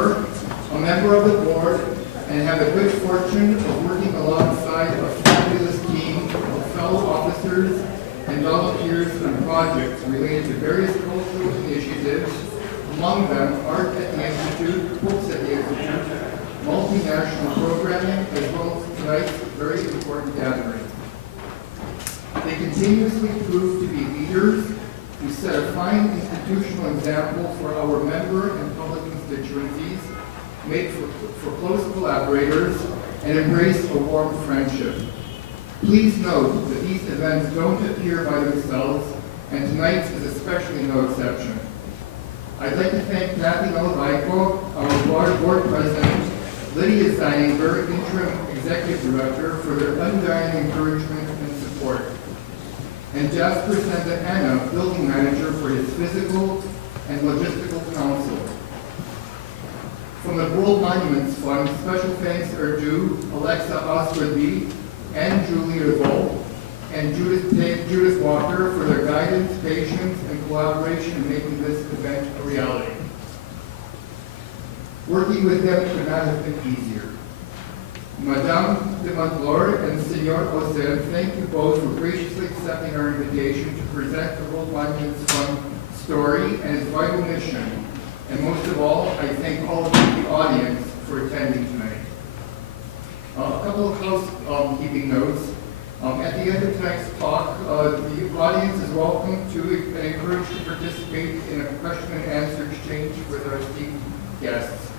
member, a member of the board, and have the good fortune of working alongside a fabulous team of fellow officers and volunteers on projects related to various cultural initiatives, among them art at the Institute, books at the Institute, multinational programming, as well as tonight's very important gathering. They continuously prove to be leaders who set a fine institutional example for our member and public constituencies, make for close collaborators, and embrace a warm friendship. Please note that these events don't appear by themselves, and tonight's is especially no exception. I'd like to thank Kathy Malavico, our board president, Lydia Seininger, interim executive director, for their undying encouragement and support, and Jasper Santa Ana, building manager, for his physical and logistical counsel. From the World Monuments Fund, special thanks are due Alexa Osworthy and Julie Revolt and Judith Walker for their guidance, patience, and collaboration in making this event a reality. Working with them could not have been easier. Madame de Montlaur and Senor Osen, thank you both for graciously accepting our invitation to present the World Monuments Fund story and its vital mission. And most of all, I thank all of you, the audience, for attending tonight. A couple of housekeeping notes. At the end of tonight's talk, the audience is welcome to and encouraged to participate in a question and answer exchange with our esteemed guests.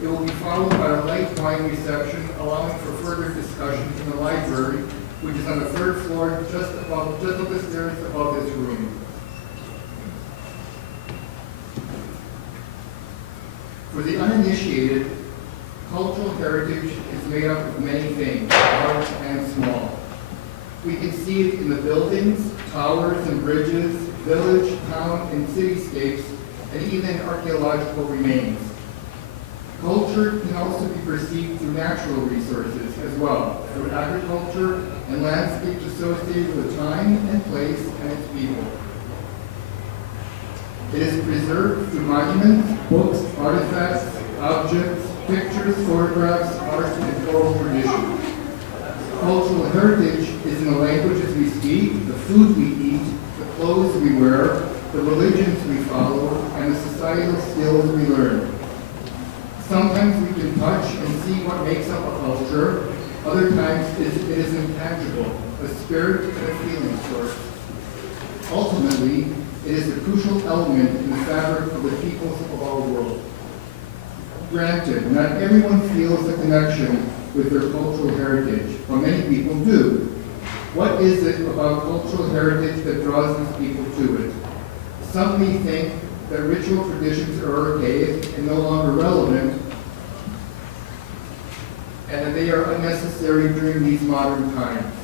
It will be followed by a light wine reception, allowing for further discussion in the library, which is on the third floor, just up the stairs above this room. For the uninitiated, cultural heritage is made up of many things, large and small. We can see it in the buildings, towers and bridges, village, town, and cityscapes, and even archaeological remains. Culture can also be perceived through natural resources as well, through agriculture and landscapes associated with time and place and its people. It is preserved through monuments, books, artifacts, objects, pictures, photographs, art, and oral tradition. Cultural heritage is in the languages we speak, the food we eat, the clothes we wear, the religions we follow, and the societal skills we learn. Sometimes we can touch and see what makes up a culture. Other times it is intangible, a spirit and a feeling source. Ultimately, it is a crucial element in the fabric of the peoples of our world. Granted, not everyone feels a connection with their cultural heritage, but many people do. What is it about cultural heritage that draws these people to it? Some may think that ritual traditions are archaic and no longer relevant, and that they are unnecessary during these modern times.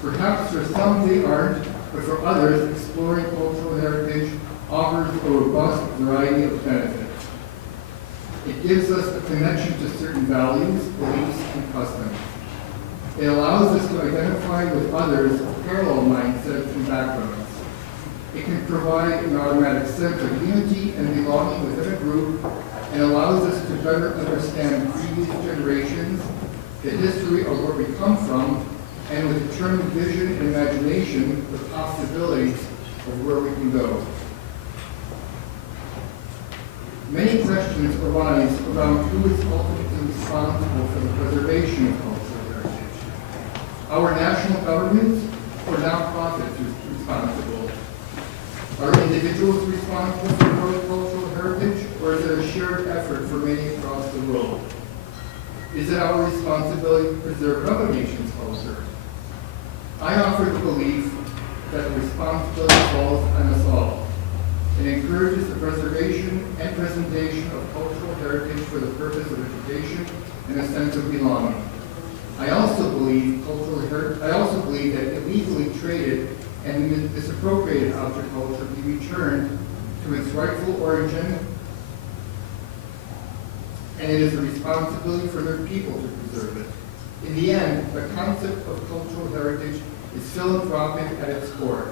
Perhaps for some they aren't, but for others, exploring cultural heritage offers a robust variety of benefits. It gives us a connection to certain values, beliefs, and customs. It allows us to identify with others of parallel mindsets and backgrounds. It can provide an automatic sense of unity and belonging within a group, and allows us to better understand previous generations, the history of where we come from, and with determined vision and imagination, the possibilities of where we can go. Many questions arise around who is ultimately responsible for the preservation of cultural heritage. Our national governments or nonprofits responsible? Are individuals responsible for growing cultural heritage, or is it a shared effort for many across the world? Is it our responsibility to preserve another nation's culture? I offer the belief that the responsibility falls on us all. It encourages the preservation and presentation of cultural heritage for the purpose of education and a sense of belonging. I also believe that illegally traded and misappropriated object culture be returned to its rightful origin, and it is a responsibility for their people to preserve it. In the end, the concept of cultural heritage is philanthropic at its core,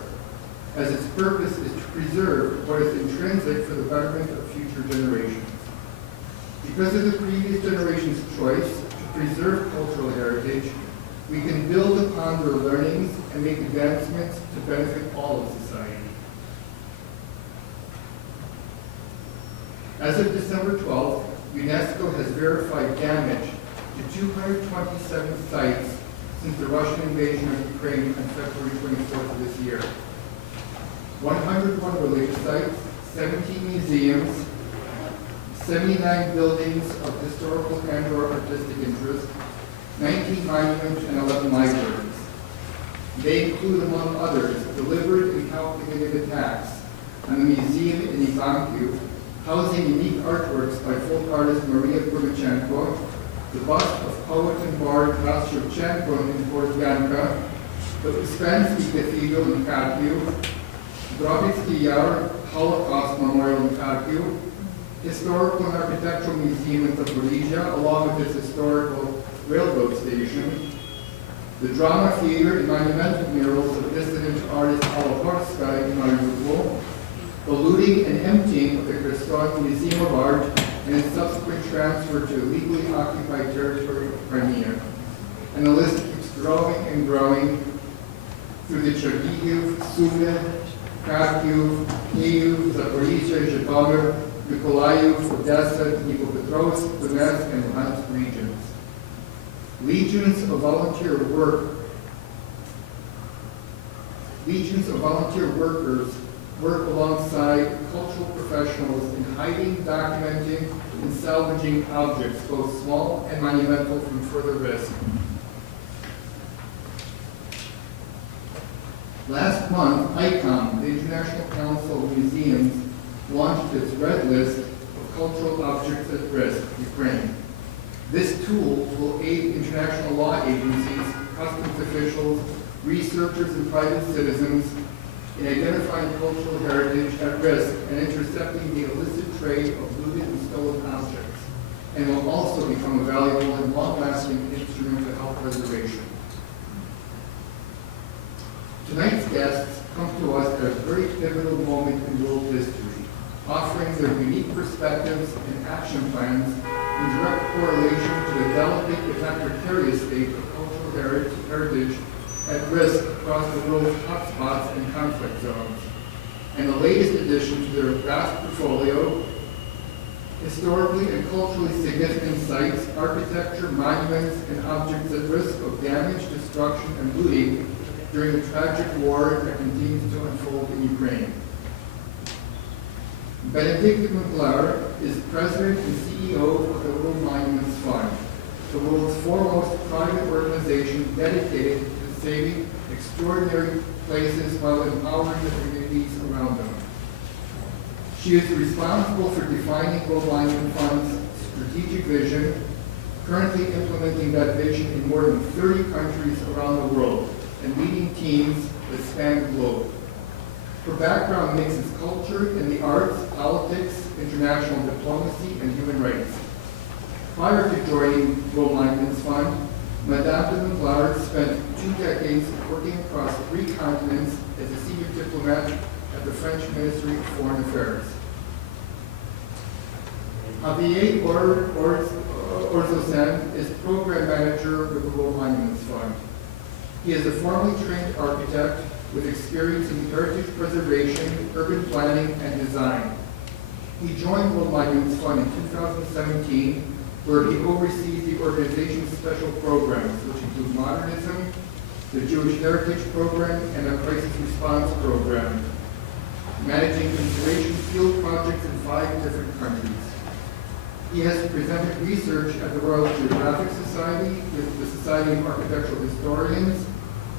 as its purpose is to preserve what is intrinsic for the betterment of future generations. Because of the previous generation's choice to preserve cultural heritage, we can build upon their learnings and make advancements to benefit all of society. As of December 12th, UNESCO has verified damage to 227 sites since the Russian invasion of Ukraine on February 24th of this year. 101 religious sites, 17 museums, 79 buildings of historical and/or artistic interest, 19 monuments, and 11 libraries. They include, among others, deliberate and calculated attacks on the museum in Ivankiv, housing unique artworks by folk artist Maria Kurnichenko, the bust of poet and bard Taras Shevchenko in Bortyanka, the Uspensky Cathedral in Kharkiv, Drobitzky Yar Holocaust Memorial in Kharkiv, Historical and Architectural Museum in Zaporizhia, along with its historical railroad station, the Drama Theater and monumental murals of dissident artist Alla Horskaya in Mariupol, the looting and emptying of the Kherson Museum of Art and its subsequent transfer to illegally occupied territory of Crimea. And the list keeps growing and growing through the Chernihiv, Sumy, Kharkiv, Kyiv, Zaporizhia, Zhytomyr, Mykolaiv, Odessa, Dnipropetrovsk, Donetsk, and Luhansk regions. Legions of volunteer workers work alongside cultural professionals in hiding, documenting, and salvaging objects, both small and monumental, from further risk. Last month, ICOM, the International Council of Museums, launched its Red List of Cultural Objects at Risk, Ukraine. This tool will aid international law agencies, customs officials, researchers, and private citizens in identifying cultural heritage at risk and intercepting the illicit trade of looted and stolen objects, and will also become a valuable and long-lasting instrument to help preservation. Tonight's guests come to us at a very pivotal moment in world history, offering their unique perspectives and action plans in direct correlation to the delicate if not precarious state of cultural heritage at risk across the world's hotspots and conflict zones. And the latest addition to their vast portfolio, historically and culturally significant sites, architecture, monuments, and objects at risk of damage, destruction, and looting during the tragic war that continues to unfold in Ukraine. Bénédicte de Montlaur is president and CEO of the World Monuments Fund, the world's foremost private organization dedicated to saving extraordinary places while empowering the communities around them. She is responsible for defining World Monument Fund's strategic vision, currently implementing that vision in more than 30 countries around the world, and leading teams that span the globe. Her background mixes culture and the arts, politics, international diplomacy, and human rights. Prior to joining World Monuments Fund, Madame de Montlaur spent 2 decades working across 3 continents as a senior diplomat at the French Ministry of Foreign Affairs. Javier Orzossan is program manager with the World Monuments Fund. He is a formally trained architect with experience in heritage preservation, urban planning, and design. He joined World Monuments Fund in 2017, where he oversees the organization's special programs, which include modernism, the Jewish Heritage Program, and a crisis response program, managing conservation field projects in 5 different countries. He has presented research at the Royal Geographic Society, with the Society of Architectural Historians,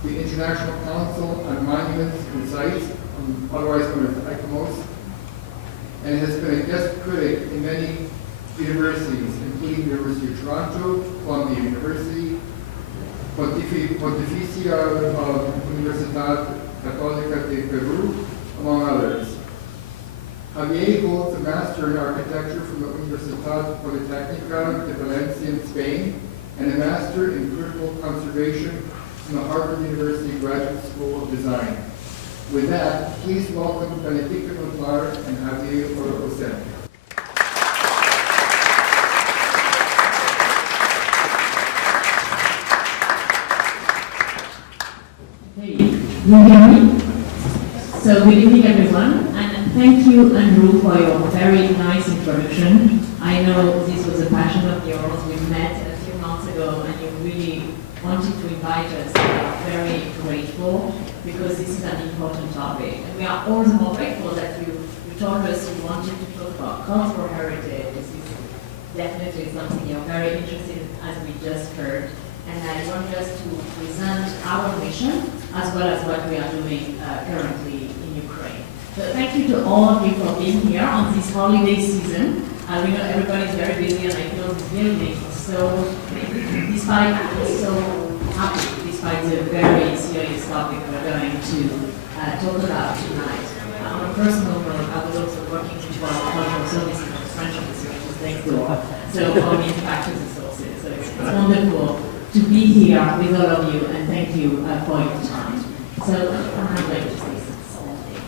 the International Council on Monuments and Sites, otherwise known as ICOMOS, and has been a guest critic in many universities, including the University of Toronto, Columbia University, Pontificia Universidad Católica de Peru, among others. Javier holds a Master in Architecture from the Universidad Politécnica de Valencia in Spain, and a Master in Critical Conservation from the Harvard University Graduate School of Design. With that, please welcome Bénédicte de Montlaur and Javier Orzossan. You hear me? So good evening everyone, and thank you Andrew for your very nice introduction. I know this was a passion of yours. We met a few months ago and you really wanted to invite us. We are very grateful because this is an important topic. And we are all the more grateful that you told us you wanted to talk about cultural heritage. This is definitely something you're very interested in, as we just heard. And I want us to present our mission as well as what we are doing currently in Ukraine. So thank you to all of you for being here on this holiday season. We know everybody's very busy and I feel this building is so, despite the very serious topic we're going to talk about tonight. On a personal note, I was also working for cultural services in the French embassy, which is next door. So all these factors and sources. So it's wonderful to be here with all of you, and thank you for your time. So I'm going to say something.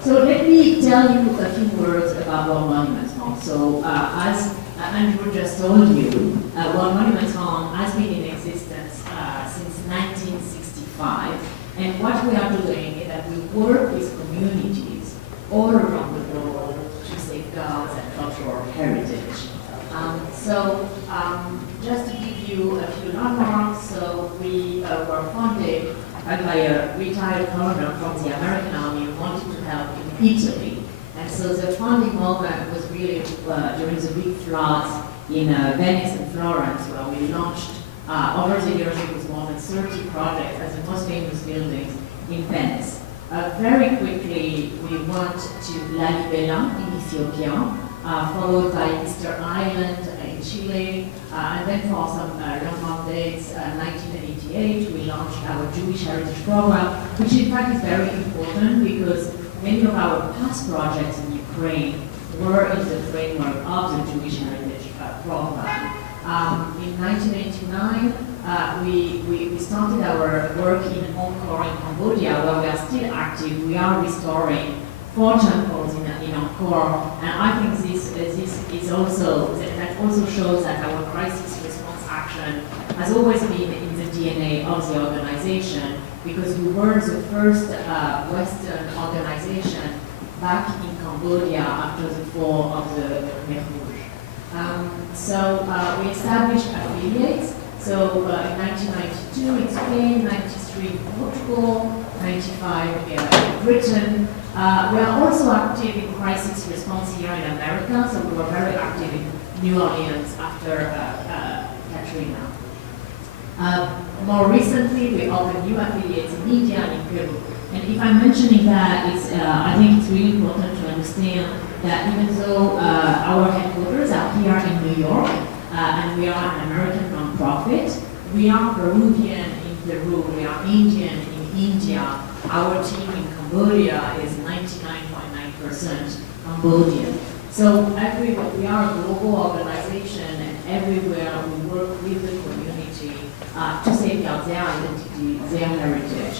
So let me tell you a few words about World Monuments Fund. So as Andrew just told you, World Monuments Fund has been in existence since 1965, and what we are doing is that we work with communities all around the world to safeguard that cultural heritage. Just to give you a few landmarks, so we were funded by a retired colonel from the American Army who wanted to help in Italy. And so the funding moment was really during the big floods in Venice and Florence, where we launched, over the years, it was more than 30 projects as the most famous buildings in Venice. Very quickly, we went to Lalibela in Ethiopia, followed by Easter Island in Chile, and then for some landmark dates, 1988, we launched our Jewish Heritage Program, which in fact is very important because many of our past projects in Ukraine were in the framework of the Jewish Heritage Program. In 1989, we started our work in Angkor in Cambodia, where we are still active. We are restoring 4 temples in Angkor, and I think this is also, that also shows that our crisis response action has always been in the DNA of the organization, because we were the first Western organization back in Cambodia after the fall of the Khmer Rouge. We established affiliates. So in 1992 in Spain, 93 in Portugal, 95 in Britain. We are also active in crisis response here in America, so we were very active in New Orleans after Katrina. More recently, we opened new affiliates in India and in Peru. And if I'm mentioning that, I think it's really important to understand that even though our headquarters are here in New York, and we are an American nonprofit, we are Peruvian in Peru, we are Indian in India. Our team in Cambodia is 99.9% Cambodian. So everywhere, we are a global organization, and everywhere we work with the community to safeguard their identity, their heritage.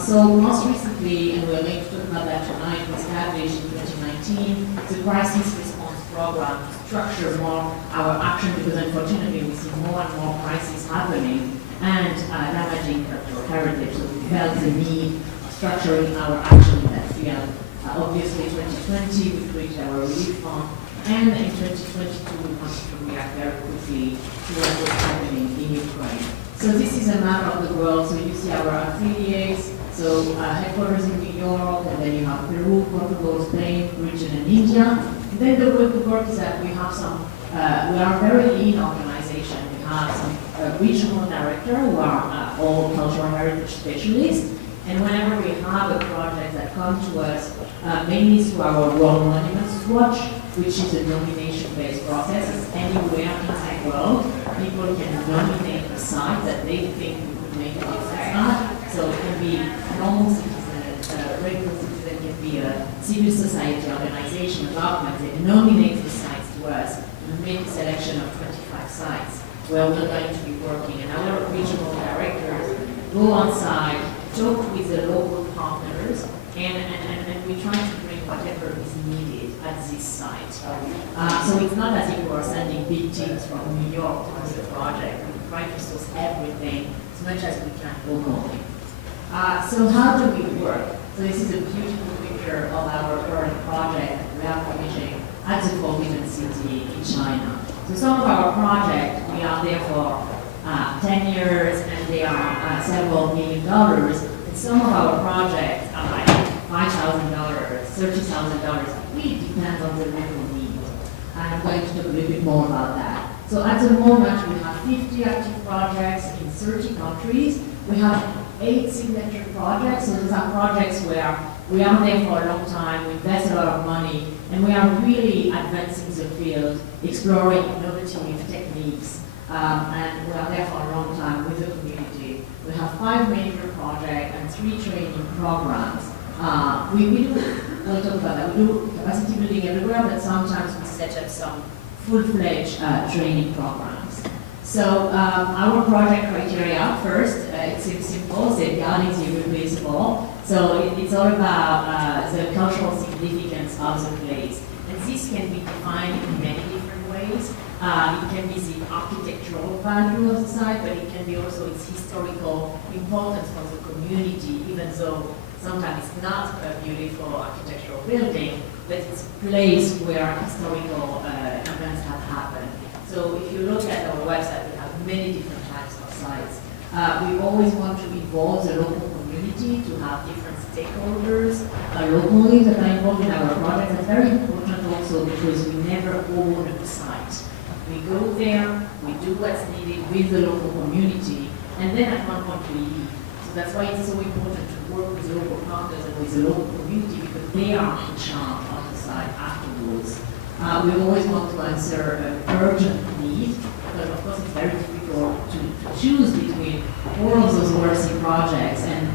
So most recently, and we're going to talk about that tonight, we established in 2019 the Crisis Response Program to structure more our action, because unfortunately we see more and more crises happening and damaging cultural heritage. So we felt the need of structuring our action in that field. Obviously, 2020 we created our relief fund, and in 2022 we wanted to react very quickly to what was happening in Ukraine. So this is a map of the world. So you see our affiliates. So headquarters in New York, and then you have Peru, Portugal, Spain, region, and India. And then the way we work is that we have some. We are a very lean organization. We have some regional director who are all cultural heritage specialists. And whenever we have a project that comes to us, mainly through our World Monuments Watch, which is a nomination-based process, anywhere in the world, people can nominate a site that they think we could make a difference at. So it can be normal citizens, regular citizen, can be a civil society organization, a government. They nominate the sites to us and make a selection of 25 sites where we're going to be working. And our regional directors go on site, talk with the local partners, and we try to bring whatever is needed at this site. So it's not as if we're sending big teams from New York to do the project. We try to source everything as much as we can locally. So how do we work? So this is a beautiful picture of our current project that we are finishing at the Forbidden City in China. So some of our projects, we are there for 10 years and they are several $1 million. And some of our projects are like $5,000, $30,000. It really depends on the local need. And I'm going to talk a little bit more about that. So at the moment, we have 50 active projects in 30 countries. We have 8 signature projects. So those are projects where we are there for a long time, we invest a lot of money, and we are really advancing the field, exploring innovative techniques, and we are there for a long time with the community. We have 5 major projects and 3 training programs. We'll talk about that. We do capacity building everywhere, but sometimes we set up some full-fledged training programs. So our project criteria, first, it seems simple, safeguarding is irreplaceable. So it's all about the cultural significance of the place. And this can be defined in many different ways. It can be the architectural value of the site, but it can be also its historical importance for the community, even though sometimes it's not a beautiful architectural building, but it's a place where historical events have happened. So if you look at our website, we have many different types of sites. We always want to involve the local community, to have different stakeholders locally that are involved in our project. That's very important also because we never own a site. We go there, we do what's needed with the local community, and then at one point we leave. So that's why it's so important to work with local partners and with the local community, because they are in charge of the site afterwards. We always want to answer an urgent need, but of course it's very difficult to choose between all of those worthy projects, and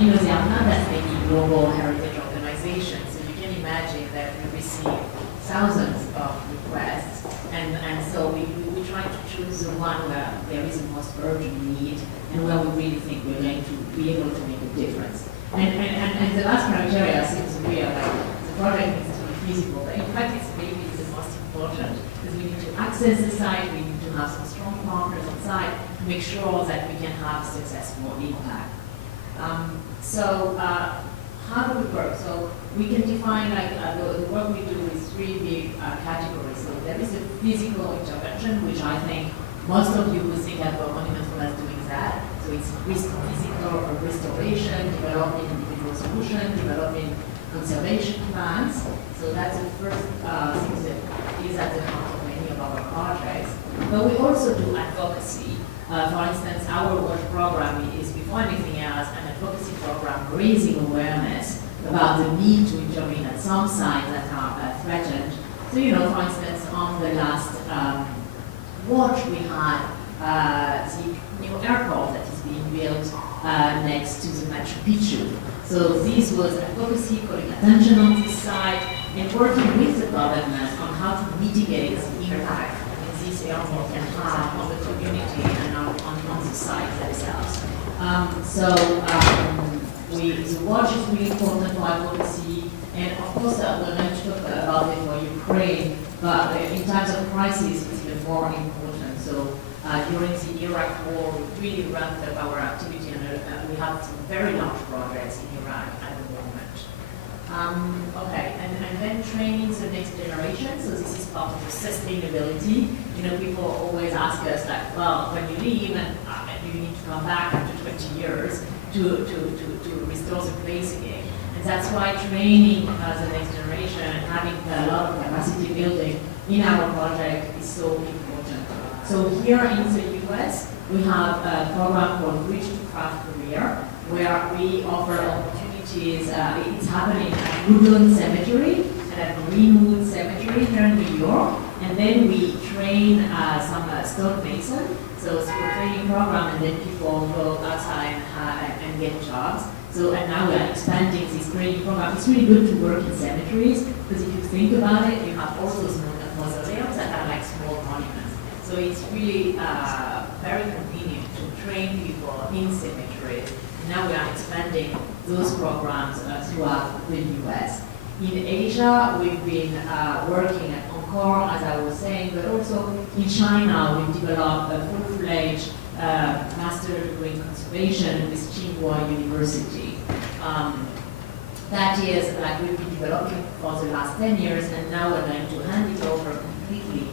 you know, there are not that many global heritage organizations, so you can imagine that we receive thousands of requests, and so we try to choose the one where there is the most urgent need, and where we really think we're going to be able to make a difference. And the last criteria seems real, like the project needs to be feasible, but in fact it's maybe the most important, because we need to access the site, we need to have some strong partners on site to make sure that we can have successful impact. How do we work? So we can define like the work we do is 3 big categories. So there is a physical intervention, which I think most of you who think about monumental as doing that. So it's physical restoration, developing individual solutions, developing conservation plans. So that's the first thing that is at the heart of many of our projects. But we also do advocacy. For instance, our work program is, before anything else, an advocacy program raising awareness about the need to intervene at some sites that are threatened. So, you know, for instance, on the last watch we had the new airport that is being built next to the Machu Picchu. So this was advocacy, calling attention on this site, and working with the government on how to mitigate the impact this airport can have on the community and on the site themselves. The watch is really important for advocacy, and of course we're going to talk about it for Ukraine, but in times of crisis it's even more important. So during the Iraq war, we really ramped up our activity, and we have some very large projects in Iraq at the moment. Okay, and then training the next generation. So this is part of the sustainability. You know, people always ask us like, well, when you leave, and you need to come back after 20 years to restore the place again. And that's why training the next generation and having a lot of capacity building in our project is so important. So here in the US, we have a program called Bridge to Craft Career, where we offer opportunities. It's happening at Woodland Cemetery and at Greenwood Cemetery here in New York. And then we train some stonemason. So it's a training program, and then people go outside and get jobs. So, and now we are expanding this training program. It's really good to work in cemeteries, because if you think about it, you have all those mausoleums that are like small monuments. So it's really very convenient to train people in cemeteries. Now we are expanding those programs throughout the US. In Asia, we've been working at Angkor, as I was saying, but also in China, we've developed a full-fledged master degree in conservation with Tsinghua University. That is, like we've been developing for the last 10 years, and now we're going to hand it over completely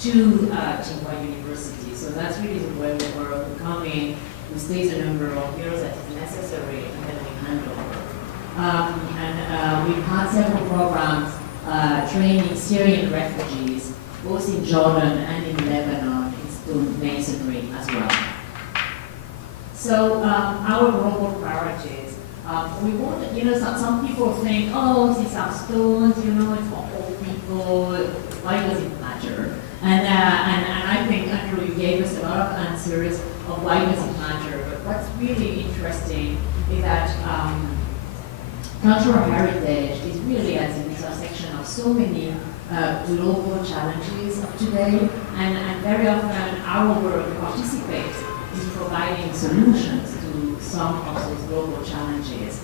to Tsinghua University. So that's really the way we work. We come in, we stay the number of years that is necessary, and then we hand over. We've had several programs training Syrian refugees, both in Jordan and in Lebanon, in stone masonry as well. So our global priorities. We want, some people think, oh, these are stones, it's for old people, why does it matter? And I think Andrew, you gave us a lot of answers of why does it matter. But what's really interesting is that cultural heritage is really at the intersection of so many global challenges of today, and very often our work participates in providing solutions to some of those global challenges.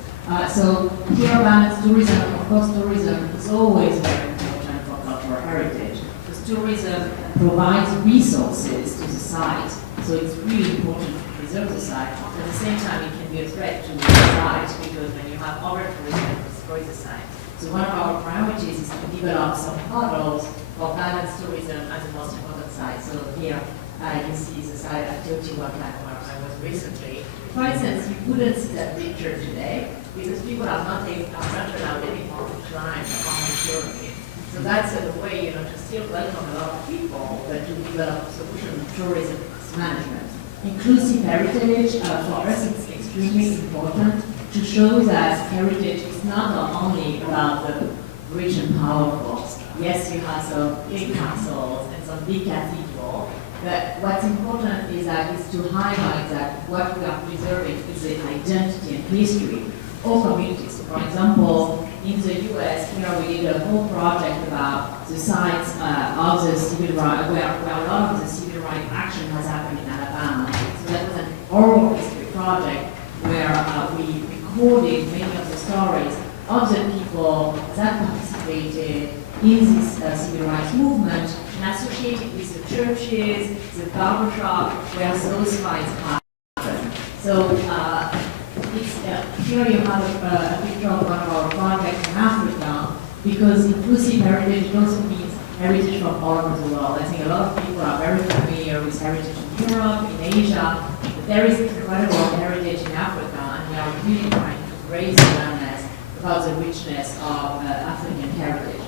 So here balanced tourism, of course tourism is always very important for cultural heritage, because tourism provides resources to the site, so it's really important to preserve the site. At the same time, it can be a threat to the site, because when you have over-tourism, it destroys the site. So one of our priorities is to develop some models for balanced tourism as the most important site. So here you see the site at Teotihuacan where I was recently. For instance, you couldn't see that picture today because people are not allowed anymore to climb on the pyramid. So that's the way, to still welcome a lot of people, but to develop solution tourism management. Inclusive heritage, for us it's extremely important to show that heritage is not only about the rich and powerful. Yes, you have some big castles and some big cathedrals, but what's important is to highlight that what we are preserving is the identity and history of communities. For example, in the US, here we did a whole project about the sites of the civil rights, where a lot of the civil rights action has happened in Alabama. So that was an oral history project where we recorded many of the stories of the people that participated in this civil rights movement, and associated with the churches, the barbershop, where those fights happened. So here you have a picture of one of our projects in Africa, because inclusive heritage also means heritage from all over the world. I think a lot of people are very familiar with heritage in Europe, in Asia, but there is incredible heritage in Africa, and we are really trying to raise awareness about the richness of African heritage.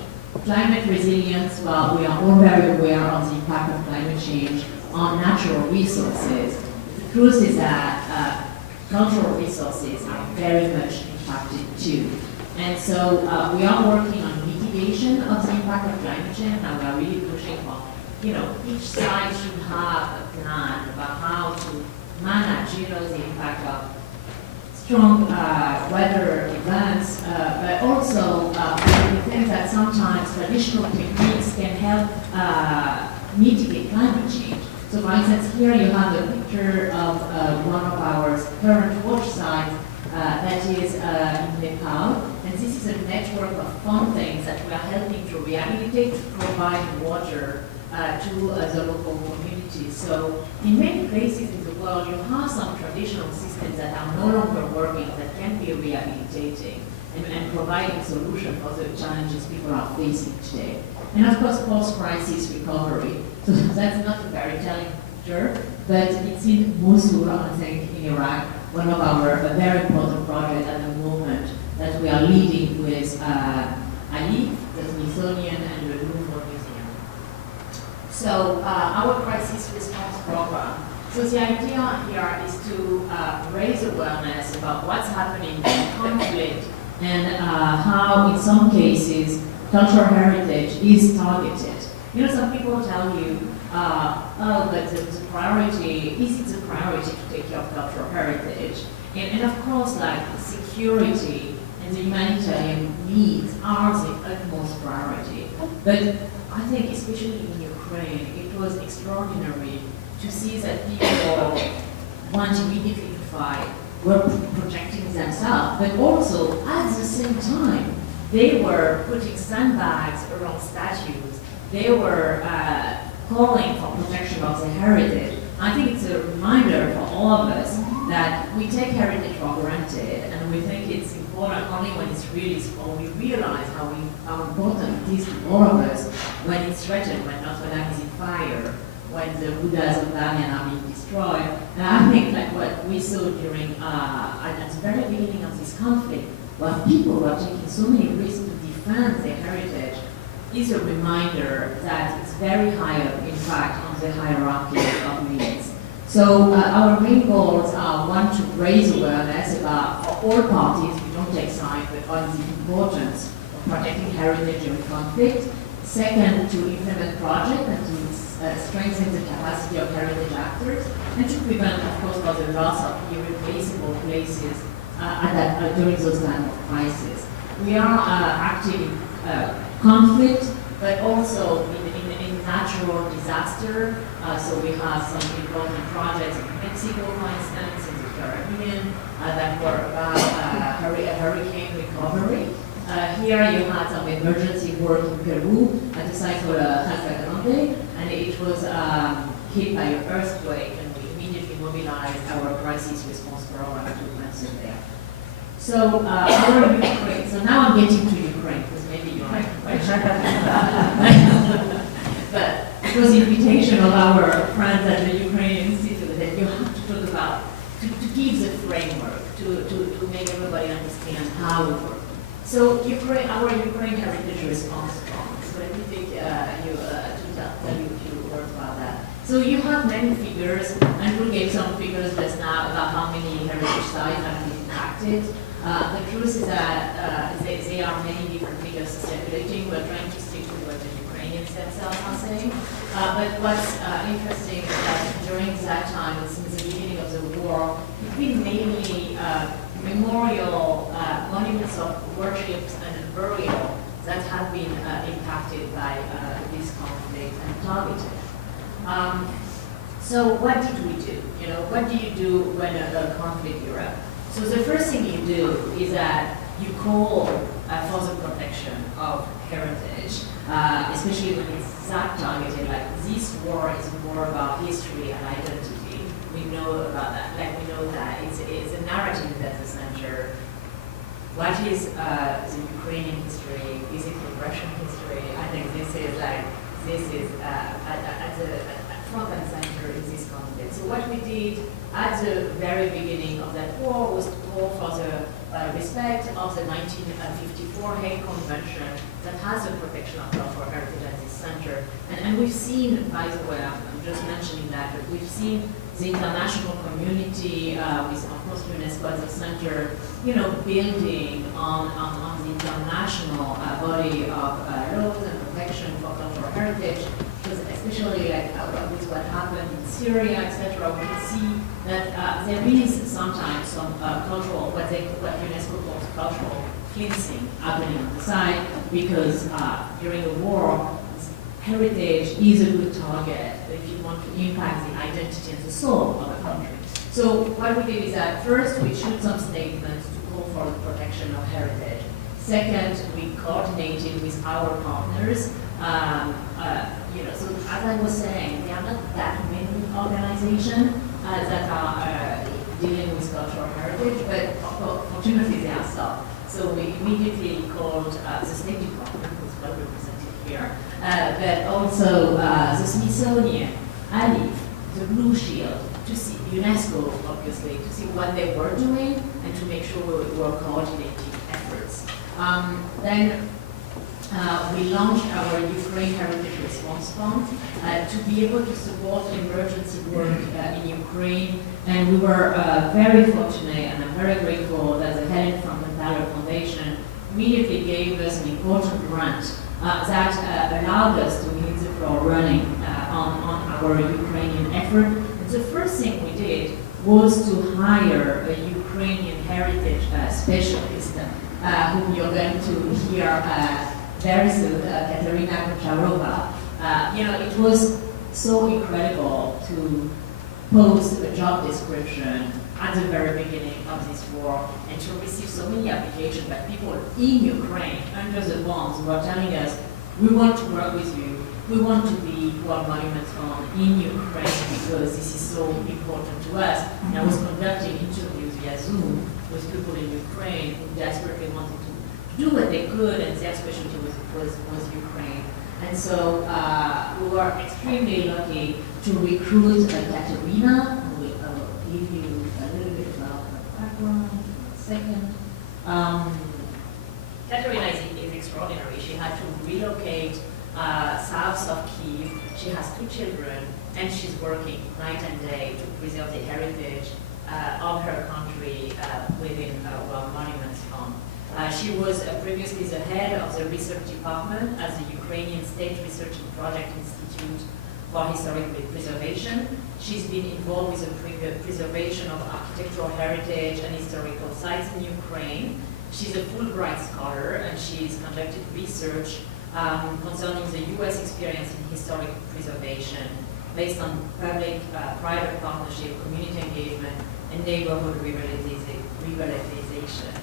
Climate resilience, well, we are all very aware of the impact of climate change on natural resources. The truth is that cultural resources are very much impacted too. And so we are working on mitigation of the impact of climate change, and we are really pushing for, each side should have a plan about how to manage, the impact of strong weather events, but also we think that sometimes traditional techniques can help mitigate climate change. So for instance, here you have a picture of one of our current watch sites that is in Nepal, and this is a network of fountains that we are helping to rehabilitate, to provide water to the local communities. So in many places in the world, you have some traditional systems that are no longer working, that can be rehabilitating and providing solutions for the challenges people are facing today. And of course, post-crisis recovery. So that's not a very telling picture, but it's in Mosul, I think, in Iraq, one of our very important projects at the moment that we are leading with Ali, the Smithsonian, and the Louvre Museum. So our crisis response program. So the idea here is to raise awareness about what's happening in conflict and how, in some cases, cultural heritage is targeted. Some people tell you, oh, but the priority, is it a priority to take care of cultural heritage? And of course, like security and the humanitarian needs are the utmost priority. But I think, especially in Ukraine, it was extraordinary to see that people want immediately to fight, were projecting themselves, but also at the same time, they were putting sandbags around statues. They were calling for protection of the heritage. I think it's a reminder for all of us that we take heritage for granted, and we think it's important only when it's really small. We realize how important it is to all of us when it's threatened, when Notre Dame is in fire, when the Buddhas of Damian are being destroyed. And I think like what we saw during at the very beginning of this conflict, where people were taking so many risks to defend their heritage, is a reminder that it's very high up, in fact, on the hierarchy of needs. So our main goals are, one, to raise awareness about, for all parties, we don't take sides, but on the importance of protecting heritage during conflict. Second, to implement projects and to strengthen the capacity of heritage actors, and to prevent, of course, for the loss of irreplaceable places during those kinds of crises. We are active in conflict, but also in natural disaster. So we have some important projects in Mexico, for instance, in the Caribbean, that were about hurricane recovery. Here you had some emergency work in Peru at a site called Jalpa Grande, and it was hit by an earthquake, and we immediately mobilized our crisis response program to answer there. So our Ukraine. So now I'm getting to Ukraine because maybe you're my question. But it was the invitation of our friends at the Ukrainian Institute that you have to talk about to give the framework to make everybody understand how it works. So our Ukraine Heritage Response Fund. So let me take you to tell you a few words about that. So you have many figures, and we'll get some figures just now about how many heritage sites have been impacted. The truth is that there are many different figures circulating. We're trying to stick to what the Ukrainians themselves are saying. But what's interesting is that during that time, since the beginning of the war, it's been mainly memorial monuments of worships and burial that have been impacted by this conflict and targeted. So what did we do? What do you do when a conflict erupts? So the first thing you do is that you call for the protection of heritage, especially when it's that targeted. Like this war is more about history and identity. We know about that. Like we know that it's a narrative that's the center. What is the Ukrainian history? Is it the Russian history? I think this is at front and center in this conflict. So what we did at the very beginning of that war was to call for the respect of the 1954 Hague Convention that has the protection of cultural heritage at its center. And we've seen, by the way, I'm just mentioning that, but we've seen the international community, with of course UNESCO at the center, building on the international body of laws and protection for cultural heritage. Because especially with what happened in Syria, etc., we can see that there is sometimes some cultural, what UNESCO calls cultural cleansing happening on the side, because during the war, heritage is a good target if you want to impact the identity and the soul of a country. So what we did is that first we issued some statements to call for the protection of heritage. Second, we coordinated with our partners. So as I was saying, there are not that many organizations that are dealing with cultural heritage, but fortunately there are some. So we immediately called the State Department, who's well represented here, but also the Smithsonian, ALIF, the Blue Shield, to see UNESCO, obviously, to see what they were doing and to make sure we were coordinating efforts. Then we launched our Ukraine Heritage Response Fund to be able to support emergency work in Ukraine. And we were very fortunate, and I'm very grateful that the Helen from Montlaur Foundation immediately gave us an important grant that allowed us to hit the floor running on our Ukrainian effort. And the first thing we did was to hire a Ukrainian heritage specialist, whom you're going to hear very soon, Katerina Kucharova. It was so incredible to post a job description at the very beginning of this war and to receive so many applications by people in Ukraine under the bombs who were telling us, we want to work with you, we want to be World Monuments Fund in Ukraine because this is so important to us. And I was conducting interviews via Zoom with people in Ukraine who desperately wanted to do what they could, and their specialty was Ukraine. And so we were extremely lucky to recruit Katerina, who will give you a little bit about her background in a second. Katerina is extraordinary. She had to relocate south of Kyiv. She has 2 children, and she's working night and day to preserve the heritage of her country within World Monuments Fund. She was previously the head of the research department at the Ukrainian State Research and Project Institute for Historical Preservation. She's been involved with the preservation of architectural heritage and historical sites in Ukraine. She's a Fulbright scholar, and she's conducted research concerning the U.S. experience in historic preservation based on public-private partnership, community engagement, and neighborhood revitalization.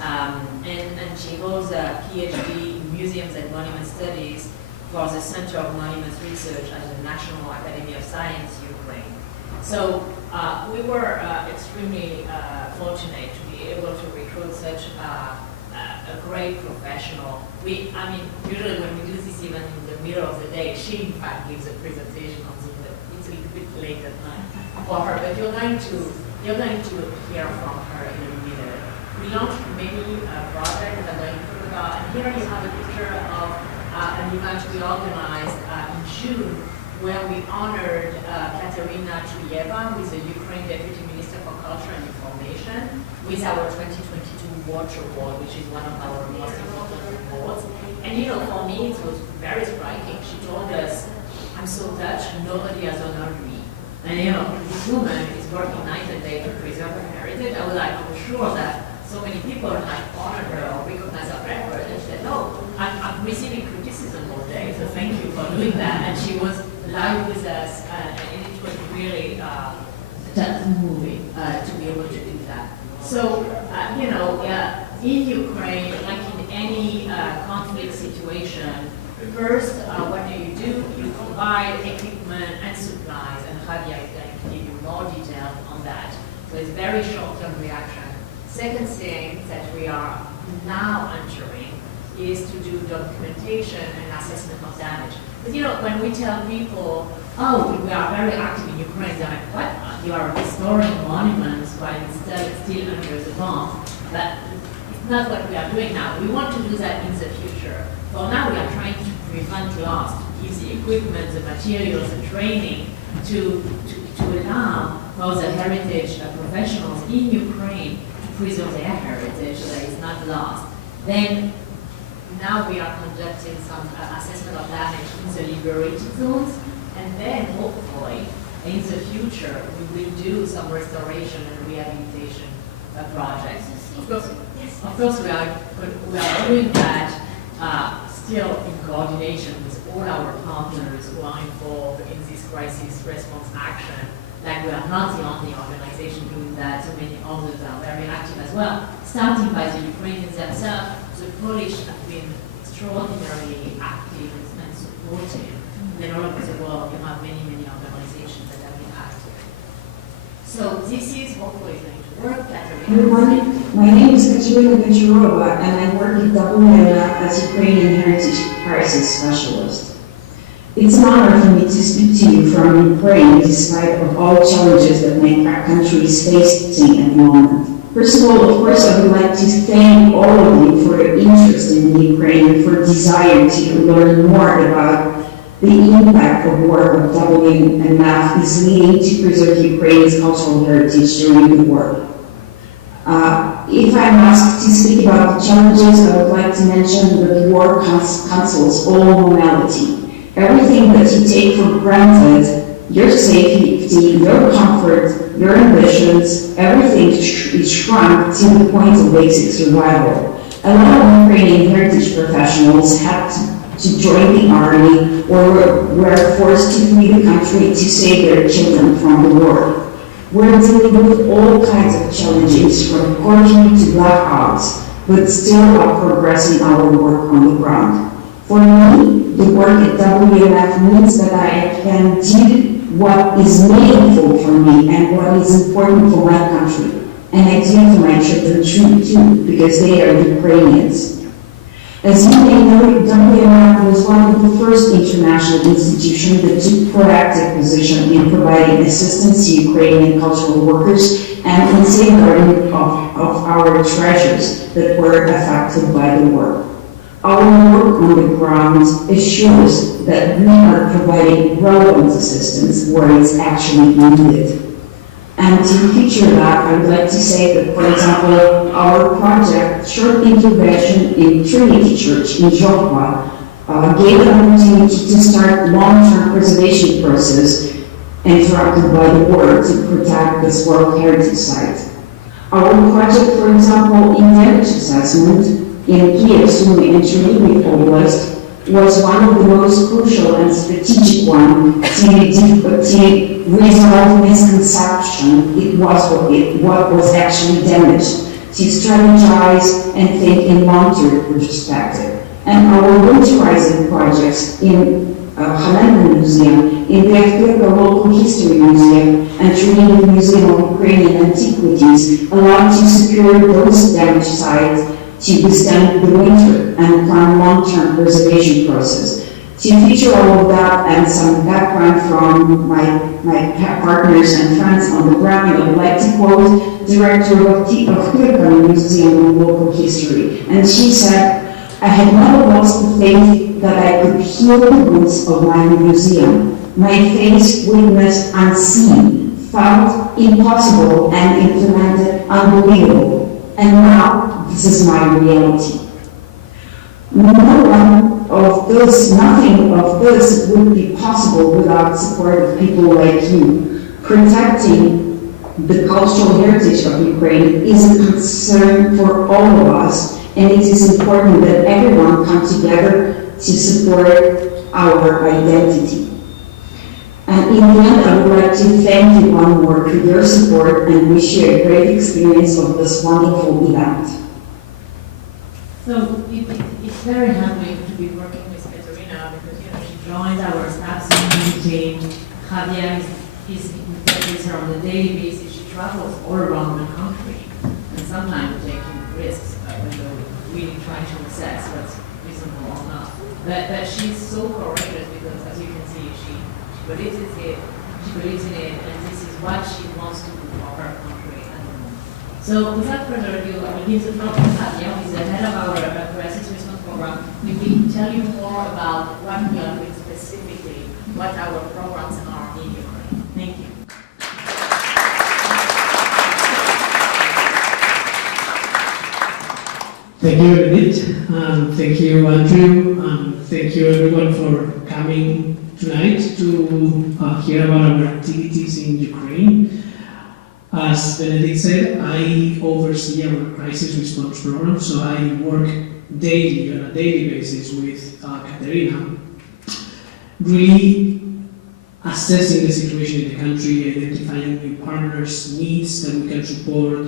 And she holds a PhD in Museums and Monument Studies for the Center of Monuments Research at the National Academy of Science, Ukraine. So we were extremely fortunate to be able to recruit such a great professional. Usually when we do this event in the middle of the day, she in fact gives a presentation on Zoom. It's a little bit late at night for her, but you're going to hear from her in a minute. We launched many projects that I'm going to talk about, and here you have a picture of an event we organized in June where we honored Katerina Chulyeva, who is the Ukraine Deputy Minister for Culture and Information, with our 2022 Watch Award, which is one of our most important awards. And for me, it was very striking. She told us, I'm so touched, nobody has honored me. And this woman is working night and day to preserve her heritage. I was sure that so many people have honored her or recognized her effort. And she said, no, I'm receiving criticism all day, so thank you for doing that. And she was live with us, and it was really moving to be able to do that. So, in Ukraine, like in any conflict situation, first, what do? You provide equipment and supplies, and Javier is going to give you more details on that. So it's very short-term reaction. Second thing that we are now entering is to do documentation and assessment of damage. Because when we tell people, oh, we are very active in Ukraine, they're like, what? You are restoring monuments while it's still under the bomb. But it's not what we are doing now. We want to do that in the future. For now, we are trying to prevent loss, to give the equipment, the materials, the training to allow for the heritage professionals in Ukraine to preserve their heritage so that it's not lost. Then now we are conducting some assessment of damage in the liberated zones, and then hopefully in the future we will do some restoration and rehabilitation projects. Of course, we are doing that still in coordination with all our partners who are involved in this crisis response action. Like we are not the only organization doing that, so many others are very active as well. Starting by the Ukrainians themselves, the Polish have been extraordinarily active and supportive. And then all over the world, you have many, many organizations that have been active. So this is hopefully going to work. Everyone, my name is Katerina Gachurova, and I work at WMF as Ukrainian Heritage Crisis Specialist. It's an honor for me to speak to you from Ukraine despite of all challenges that my country is facing at the moment. First of all, of course, I would like to thank all of you for your interest in Ukraine and for desire to learn more about the impact of work of WMF is leading to preserve Ukraine's cultural heritage during the war. If I'm asked to speak about the challenges, I would like to mention that war cancels all normality. Everything that you take for granted, your safety, your comfort, your ambitions, everything is shrunk to the point of basic survival. A lot of Ukrainian heritage professionals had to join the army or were forced to flee the country to save their children from the war. We're dealing with all kinds of challenges from quarantine to blackouts, but still are progressing our work on the ground. For me, the work at WMF means that I can do what is meaningful for me and what is important for my country. And I do it for my children too, because they are Ukrainians. As you may know, WMF was one of the first international institutions that took proactive position in providing assistance to Ukrainian cultural workers and in safeguarding of our treasures that were affected by the war. Our work on the ground assures that we are providing relevant assistance where it's actually needed. And to feature that, I would like to say that, for example, our project, Short Intervention in Trinity Church in Joppa, gave an opportunity to start long-term preservation process interrupted by the war to protect this World Heritage Site. Our project, for example, in damage assessment in Kiev, Sumy, and Chernihiv Oblast was one of the most crucial and strategic one to resolve misconception. It was what was actually damaged, to strategize and think in long-term perspective. And our winterizing projects in Hanenka Museum, in the Akvirka Local History Museum, and Chernihiv Museum of Ukrainian Antiquities allowed to secure those damaged sites to withstand the winter and plan long-term preservation process. To feature all of that and some background from my partners and friends on the ground, I would like to quote Director of Akvirka Museum of Local History. And she said, "I had never lost the faith that I could heal the wounds of my museum. My face witnessed unseen, felt impossible, and implemented unbelievable. And now, this is my reality." Nothing of this would be possible without support of people like you. Protecting the cultural heritage of Ukraine is a concern for all of us, and it is important that everyone come together to support our identity. And in the end, I would like to thank you one more for your support and wish you a great experience of this wonderful event. So it's very humbling to be working with Katerina because she joined our staff team. Javier is with her on a daily basis. She travels all around the country and sometimes taking risks when they're really trying to assess what's reasonable or not. But she's so courageous because, as you can see, she believes in it, and this is what she wants to do for her country. So without further ado, I will give the floor to Javier, who is the head of our crisis response program. We will tell you more about what we are doing specifically, what our programs are in Ukraine. Thank you. Thank you, Bénédicte. Thank you, Andrew. Thank you, everyone, for coming tonight to hear about our activities in Ukraine. As Bénédicte said, I oversee our crisis response program, so I work daily, on a daily basis with Katerina, really assessing the situation in the country, identifying new partners, needs that we can support,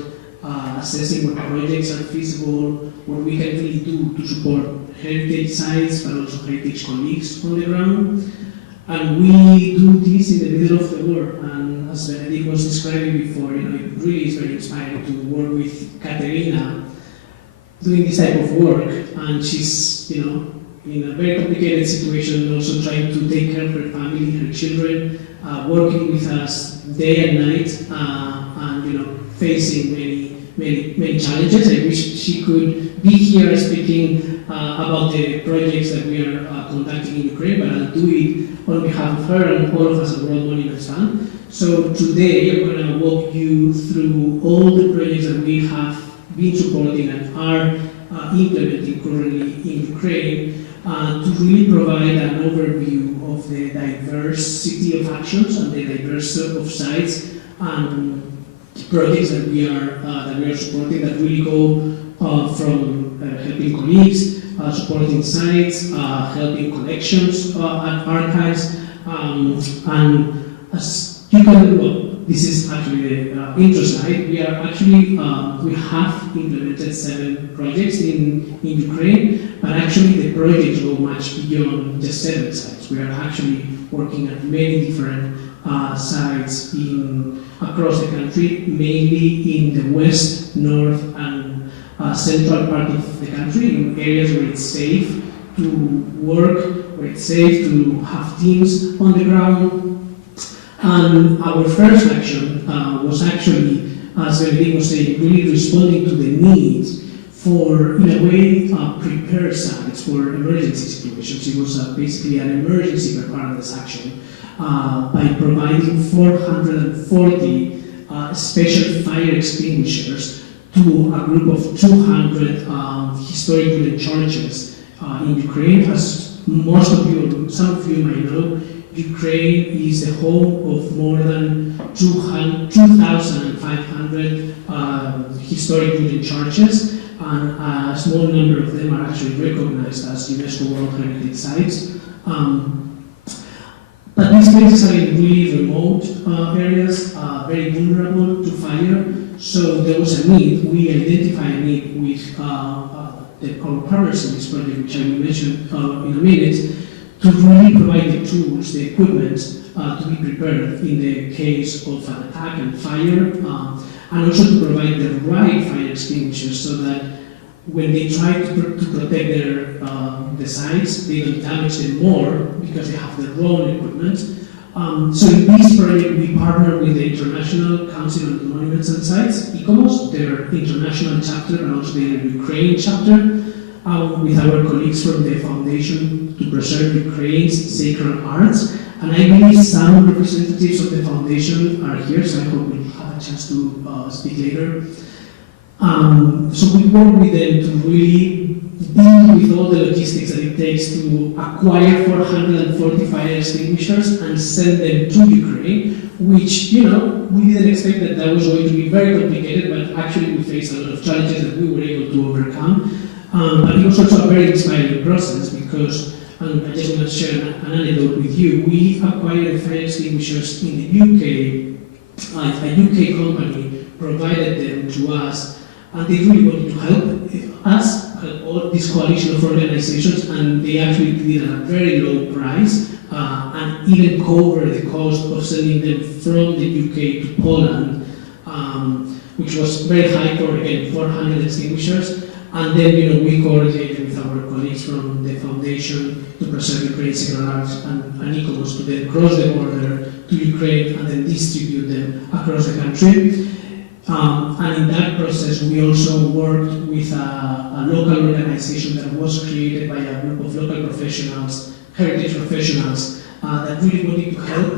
assessing what projects are feasible, what we can really do to support heritage sites, but also heritage colleagues on the ground. And we do this in the middle of the war. And as Bénédicte was describing before, it really is very inspiring to work with Katerina doing this type of work. And she's, in a very complicated situation, also trying to take care of her family, her children, working with us day and night, and facing many challenges. I wish she could be here speaking about the projects that we are conducting in Ukraine, but I'll do it on behalf of her and all of us at World Monuments Fund. So today I'm going to walk you through all the projects that we have been supporting and are implementing currently in Ukraine to really provide an overview of the diversity of actions and the diversity of sites and projects that we are supporting that really go from helping colleagues, supporting sites, helping collections and archives, and as you can, this is actually the intro slide. We are actually, we have implemented 7 projects in Ukraine, but actually the projects go much beyond just 7 sites. We are actually working at many different sites across the country, mainly in the west, north, and central part of the country, in areas where it's safe to work, where it's safe to have teams on the ground. And our first action was actually, as Bénédicte was saying, really responding to the needs for, in a way, prepare sites for emergency situations. It was basically an emergency part of this action by providing 440 special fire extinguishers to a group of 200 historic wooden churches in Ukraine. As most of you, some of you might know, Ukraine is the home of more than 2,500 historic wooden churches, and a small number of them are actually recognized as UNESCO World Heritage Sites. But these places are in really remote areas, very vulnerable to fire, so there was a need. We identified a need with our partners in this project, which I will mention in a minute, to really provide the tools, the equipment to be prepared in the case of an attack and fire, and also to provide the right fire extinguishers so that when they try to protect the sites, they don't damage them more because they have the wrong equipment. So in this project, we partner with the International Council on Monuments and Sites, ICOMOS, their international chapter, and also their Ukraine chapter, with our colleagues from the Foundation to Preserve Ukraine's Sacred Arts. And I believe some representatives of the Foundation are here, so I hope we'll have a chance to speak later. So we work with them to really deal with all the logistics that it takes to acquire 440 fire extinguishers and send them to Ukraine, which, you know, we didn't expect that was going to be very complicated, but actually we faced a lot of challenges that we were able to overcome. But it was also a very inspiring process because, and I just want to share an anecdote with you, we acquired fire extinguishers in the UK, a UK company provided them to us, and they really wanted to help us, all this coalition of organizations, and they actually did it at a very low price, and even cover the cost of sending them from the UK to Poland, which was very high for, again, 400 extinguishers. And then, you know, we coordinated with our colleagues from the Foundation to Preserve Ukraine's Sacred Arts and ICOMOS to then cross the border to Ukraine and then distribute them across the country. And in that process, we also worked with a local organization that was created by a group of local professionals, heritage professionals, that really wanted to help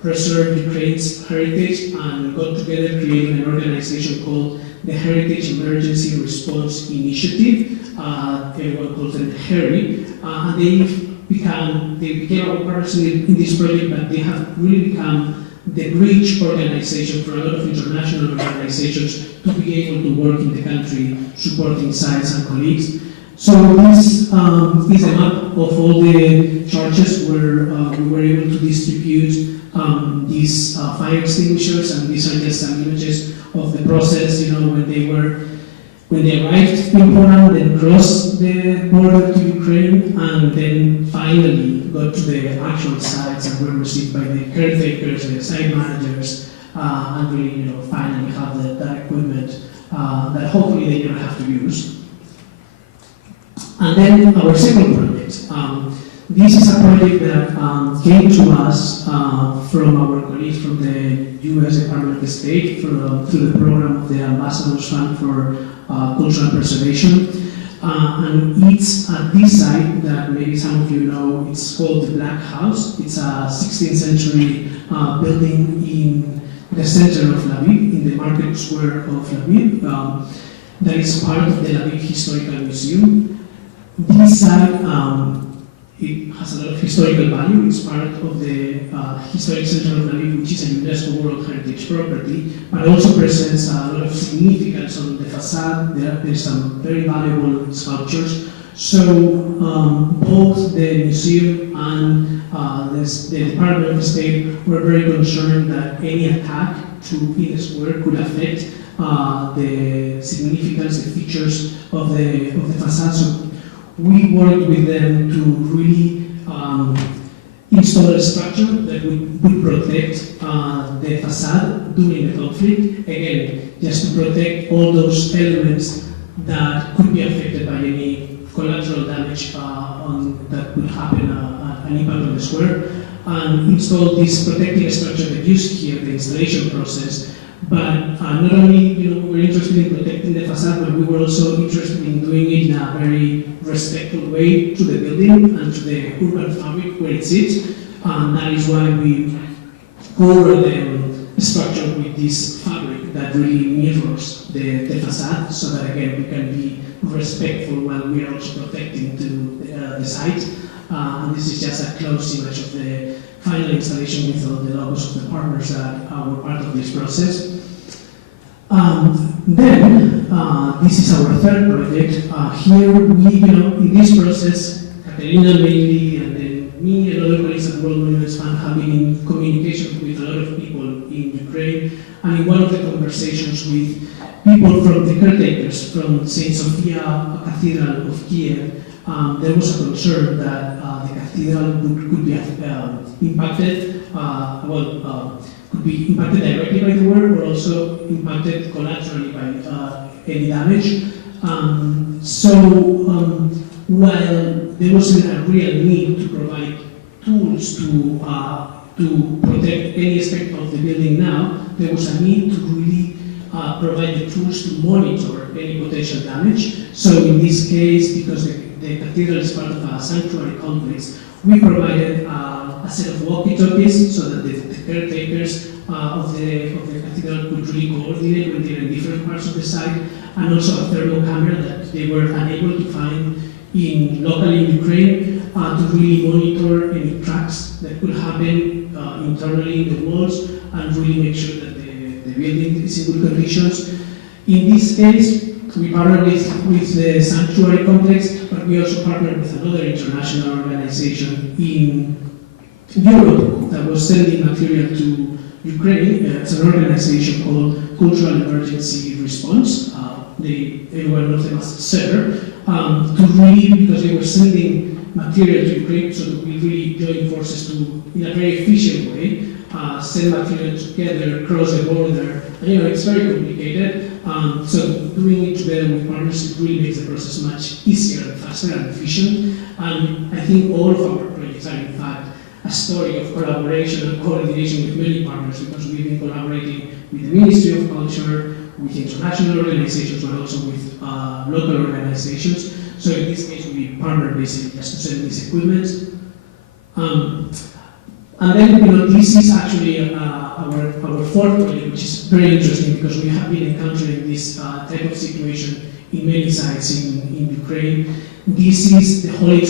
preserve Ukraine's heritage, and got together creating an organization called the Heritage Emergency Response Initiative. Everyone calls them HERI, and they became our partners in this project, but they have really become the bridge organization for a lot of international organizations to be able to work in the country supporting sites and colleagues. So this is a map of all the churches where we were able to distribute these fire extinguishers, and these are just some images of the process, you know, when they arrived in Poland, then crossed the border to Ukraine, and then finally got to the actual sites and were received by the caretakers, the site managers, and really, you know, finally have that equipment that hopefully they don't have to use. And then our second project. This is a project that came to us from our colleagues from the U.S. Department of State through the program of the Ambassadors Fund for Cultural Preservation. And it's at this site that maybe some of you know, it's called the Black House. It's a 16th century building in the center of Lviv, in the market square of Lviv, that is part of the Lviv Historical Museum. This site, it has a lot of historical value. It's part of the Historic Center of Lviv, which is a UNESCO World Heritage Property, but also presents a lot of significance on the facade. There's some very valuable sculptures So both the museum and the Department of State were very concerned that any attack to the square could affect the significance, the features of the facade. So we worked with them to really install a structure that would protect the facade during the conflict. Again, just to protect all those elements that could be affected by any collateral damage that could happen, an impact on the square, and install this protective structure that you see here, the installation process. But not only we were interested in protecting the facade, but we were also interested in doing it in a very respectful way to the building and to the urban fabric where it sits. And that is why we cover the structure with this fabric that really mirrors the facade, so that again we can be respectful while we are also protecting the site. And this is just a close image of the final installation with all the logos of the partners that were part of this process. Then, this is our third project. Here we, in this process, Caterina mainly, and then me and other colleagues at World Monuments Fund have been in communication with a lot of people in Ukraine, and in one of the conversations with people from the caretakers from St. Sophia Cathedral of Kiev, there was a concern that the cathedral could be impacted, could be impacted directly by the war, or also impacted collaterally by any damage. While there wasn't a real need to provide tools to protect any aspect of the building now, there was a need to really provide the tools to monitor any potential damage. So in this case, because the cathedral is part of a sanctuary complex, we provided a set of walkie-talkies so that the caretakers of the cathedral could really coordinate when they're in different parts of the site, and also a thermal camera that they were unable to find locally in Ukraine to really monitor any cracks that could happen internally in the walls and really make sure that the building is in good conditions. In this case, we partnered with the sanctuary complex, but we also partnered with another international organization in Europe that was sending material to Ukraine. It's an organization called Cultural Emergency Response. Everyone knows them as CER, to really, because they were sending material to Ukraine, so that we really joined forces to, in a very efficient way, send material together, cross the border. And, it's very complicated. So doing it together with partners, it really makes the process much easier and faster and efficient. And I think all of our projects are in fact a story of collaboration and coordination with many partners, because we've been collaborating with the Ministry of Culture, with international organizations, but also with local organizations. So in this case, we partnered basically just to send this equipment. And then, this is actually our fourth project, which is very interesting because we have been encountering this type of situation in many sites in Ukraine. This is the Holy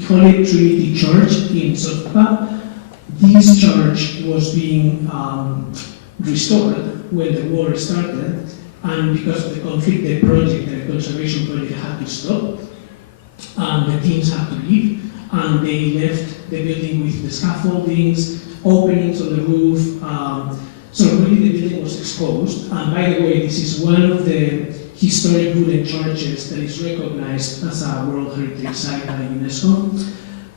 Trinity Church in Sofka. This church was being restored when the war started, and because of the conflict, the conservation project had to stop. The teams had to leave, and they left the building with the scaffoldings, openings on the roof. So really the building was exposed. And by the way, this is one of the historic wooden churches that is recognized as a World Heritage Site by UNESCO.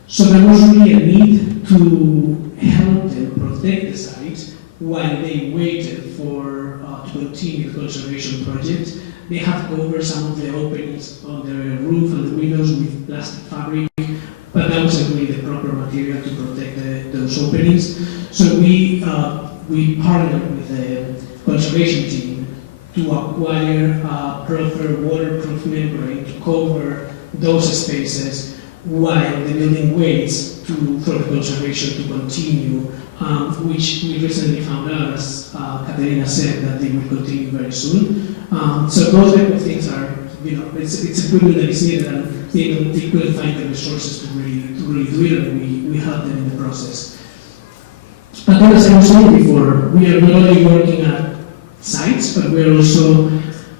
So there was really a need to help them protect the site while they waited for to continue the conservation project. They have covered some of the openings on the roof and the windows with plastic fabric, but that wasn't really the proper material to protect those openings. So we partnered with the conservation team to acquire proper waterproof membrane to cover those spaces while the building waits for the conservation to continue, which we recently found out, as Caterina said, that they will continue very soon. So those type of things are, it's equipment that is needed, and they couldn't find the resources to really do it, and we helped them in the process. But then, as I was saying before, we are not only working at sites, but we are also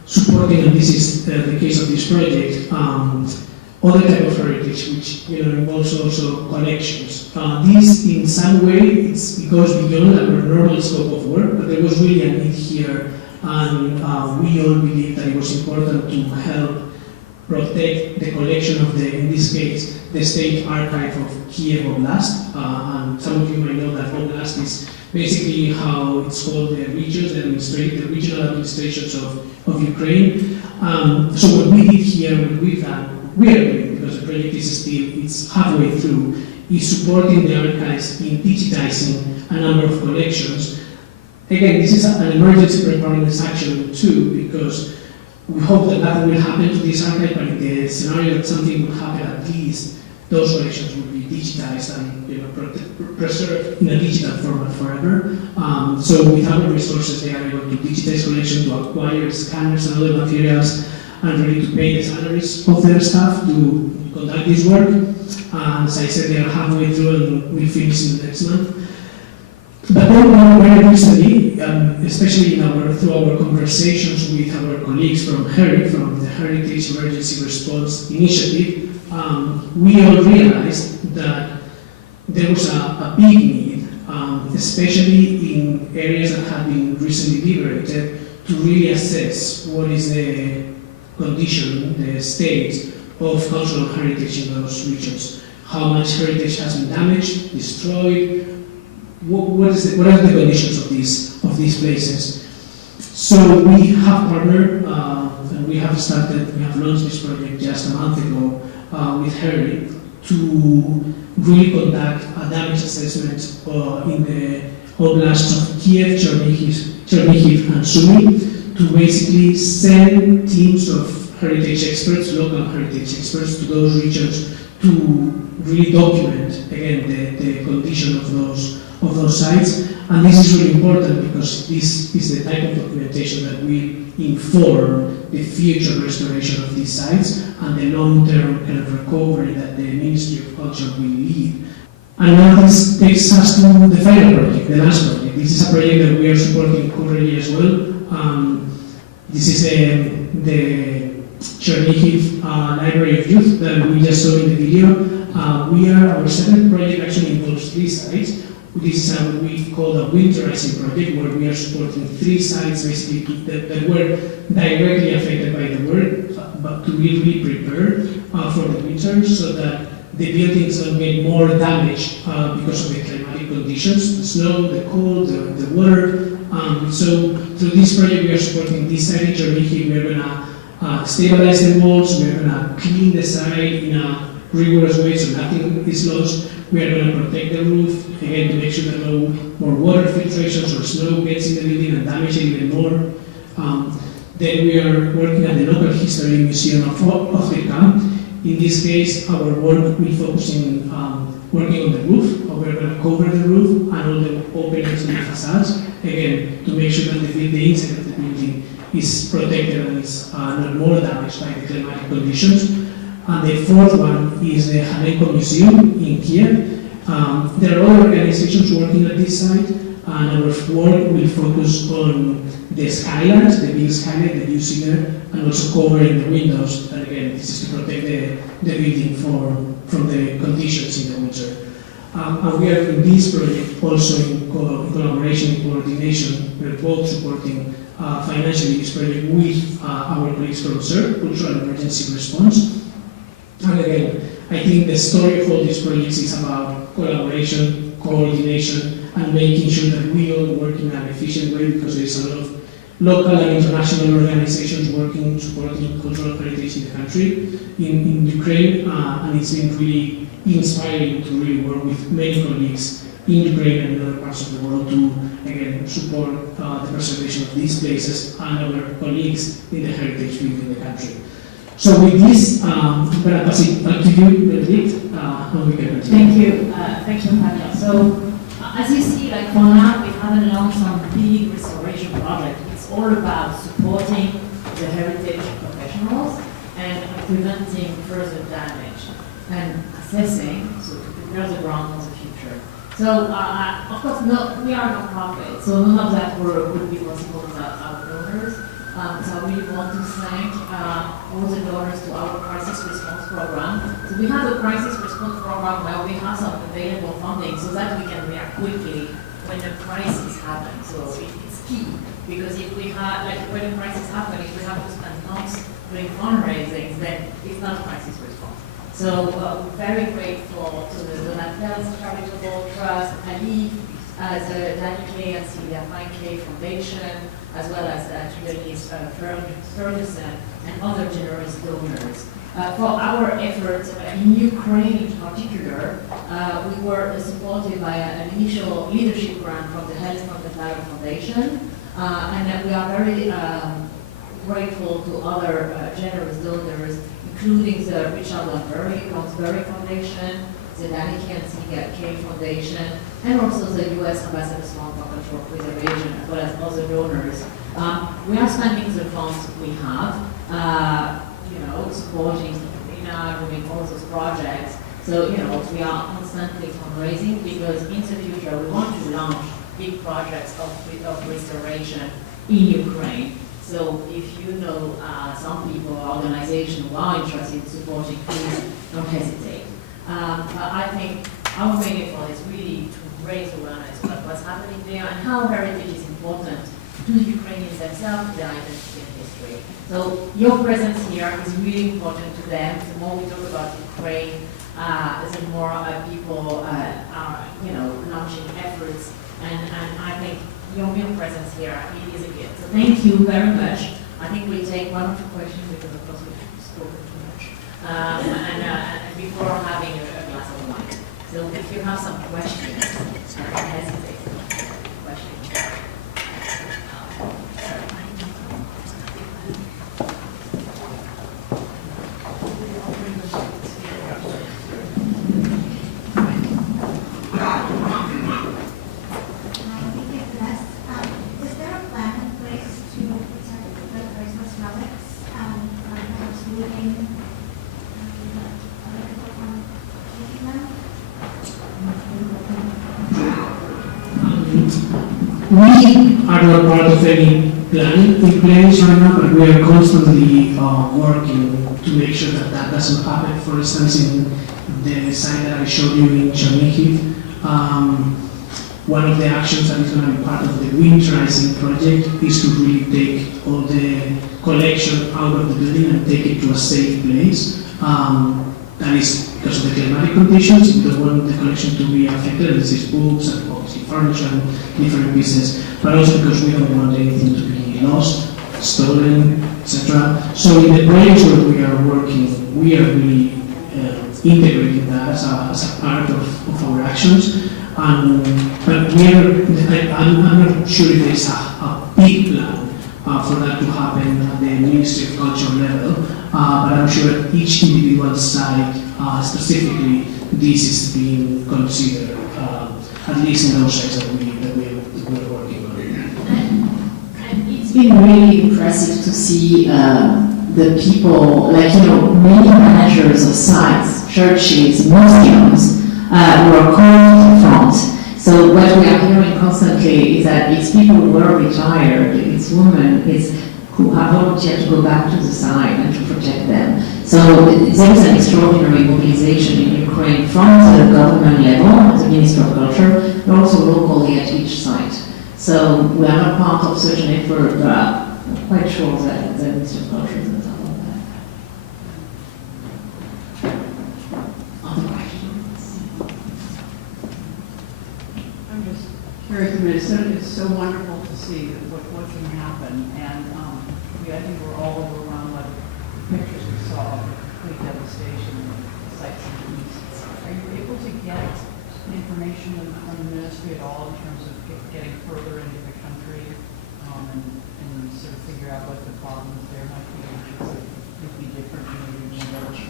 supporting, and this is the case of this project, other type of heritage, which involves also collections. This, in some way, it goes beyond our normal scope of work, but there was really a need here, and we all believe that it was important to help protect the collection of in this case, the State Archive of Kiev Oblast. And some of you might know that Oblast is basically how it's called the regions, the regional administrations of Ukraine. So what we did here, what we've done, we are doing, because the project it's halfway through, is supporting the archives in digitizing a number of collections. Again, this is an emergency preparedness action too, because we hope that nothing will happen to this archive, but in the scenario that something will happen, at least those collections will be digitized and preserved in a digital format forever. So with our resources, they are able to digitize collections, to acquire scanners and other materials, and really to pay the salaries of their staff to conduct this work. As I said, they are halfway through and we'll finish in the next month. But then very recently, especially through our conversations with our colleagues from HERI, from the Heritage Emergency Response Initiative, we all realized that there was a big need, especially in areas that have been recently liberated, to really assess what is the condition, the state of cultural heritage in those regions. How much heritage has been damaged, destroyed, what are the conditions of these places? So we have partnered, and we have launched this project just a month ago with HERI to really conduct a damage assessment in the Oblast of Kiev, Chernihiv, and Sumy, to basically send teams of heritage experts, local heritage experts, to those regions to really document, again, the condition of those sites. And this is really important because this is the type of documentation that will inform the future restoration of these sites and the long-term kind of recovery that the Ministry of Culture will lead. And now this takes us to the final project, the last project. This is a project that we are supporting currently as well. This is the Chernihiv Library of Youth that we just saw in the video. Our second project actually involves 3 sites. This is what we call the winterizing project, where we are supporting 3 sites basically that were directly affected by the war, but to be really prepared for the winter so that the buildings don't get more damage because of the climatic conditions, the snow, the cold, the water. So through this project we are supporting this site in Chernihiv. We are going to stabilize the walls, we are going to clean the site in a rigorous way so nothing is lost. We are going to protect the roof, again, to make sure that no more water filtrations or snow gets in the building and damage it even more. Then we are working at the Local History Museum of Africa. In this case, our work will focus in working on the roof. We're going to cover the roof and all the openings in the facades, again, to make sure that the inside of the building is protected and is not more damaged by the climatic conditions. And the fourth one is the Hanenko Museum in Kiev. There are other organizations working at this site, and our work will focus on the skylight, the big skylight, the view singer, and also covering the windows. And again, this is to protect the building from the conditions in the winter. And we are in this project also in collaboration and coordination. We're both supporting financially this project with our colleagues from CERT, Cultural Emergency Response. And again, I think the story of all these projects is about collaboration, coordination, and making sure that we all work in an efficient way, because there's a lot of local and international organizations working, supporting cultural heritage in the country, in Ukraine, and it's been really inspiring to really work with many colleagues in Ukraine and in other parts of the world to, again, support the preservation of these places and our colleagues in the heritage field in the country. So with this, I'm going to pass it back to you, Bénédicte, and we can continue. Thank you, Javier. So, as you see, like for now, we haven't launched some big restoration project. It's all about supporting the heritage professionals and preventing further damage and assessing, so to prepare the ground for the future. So, of course, we are not profit, so none of that work would be possible without our donors. So I really want to thank all the donors to our crisis response program. So we have a crisis response program where we have some available funding so that we can react quickly when a crisis happens. So it's key, because if we have, like when a crisis happens, if we have to spend months doing fundraising, then it's not crisis response. So we're very grateful to the Donatels Charitable Trust, Ali, the Danny K and Celia Fine K Foundation, as well as Denise Ferguson and other generous donors. For our efforts in Ukraine in particular, we were supported by an initial leadership grant from the Health from the Flower Foundation, and we are very grateful to other generous donors, including the Richard Lonsbury Foundation, the Danny K and Celia K Foundation, and also the U.S. Ambassador's Fund for Cultural Preservation, as well as other donors. We are spending the funds we have, supporting Ukraine, doing all those projects. So, we are constantly fundraising because in the future we want to launch big projects of restoration in Ukraine. So if you know some people or organizations who are interested in supporting, please don't hesitate. But I think our main effort is really to raise awareness about what's happening there and how heritage is important to the Ukrainians themselves, their identity and history. So your presence here is really important to them. The more we talk about Ukraine, the more people are, launching efforts. And I think your presence here is a gift. So thank you very much. I think we'll take one or two questions because of course we've spoken too much. And before having a glass of wine. So if you have some questions, don't hesitate. Questions. We are not part of any plan in place right now, but we are constantly working to make sure that that doesn't happen. For instance, in the site that I showed you in Chernihiv, one of the actions that is going to be part of the winterizing project is to really take all the collection out of the building and take it to a safe place. That is because of the climatic conditions. We don't want the collection to be affected. This is books and obviously furniture and different pieces, but also because we don't want anything to be lost, stolen, etc. So in the projects where we are working, we are really integrating that as a part of our actions. But I'm not sure if there's a big plan for that to happen at the Ministry of Culture level, but I'm sure at each individual site, specifically, this is being considered, at least in those sites that we're working on. And it's been really impressive to see the people, many managers of sites, churches, museums, who are called to the front. So what we are hearing constantly is that it's people who are retired, it's women, who have volunteered to go back to the site and to protect them. So there is an extraordinary mobilization in Ukraine from the government level, the Ministry of Culture, but also locally at each site. So we are not part of such an effort, but I'm quite sure that the Ministry of Culture is on top of that. Other questions? I'm just curious, it's so wonderful to see what can happen, and I think we're all overwhelmed by the pictures we saw of the complete devastation of the sites in the east. Are you able to get information from the ministry at all in terms of getting further into the country and sort of figure out what the problems there might be, which would be different from the regional level?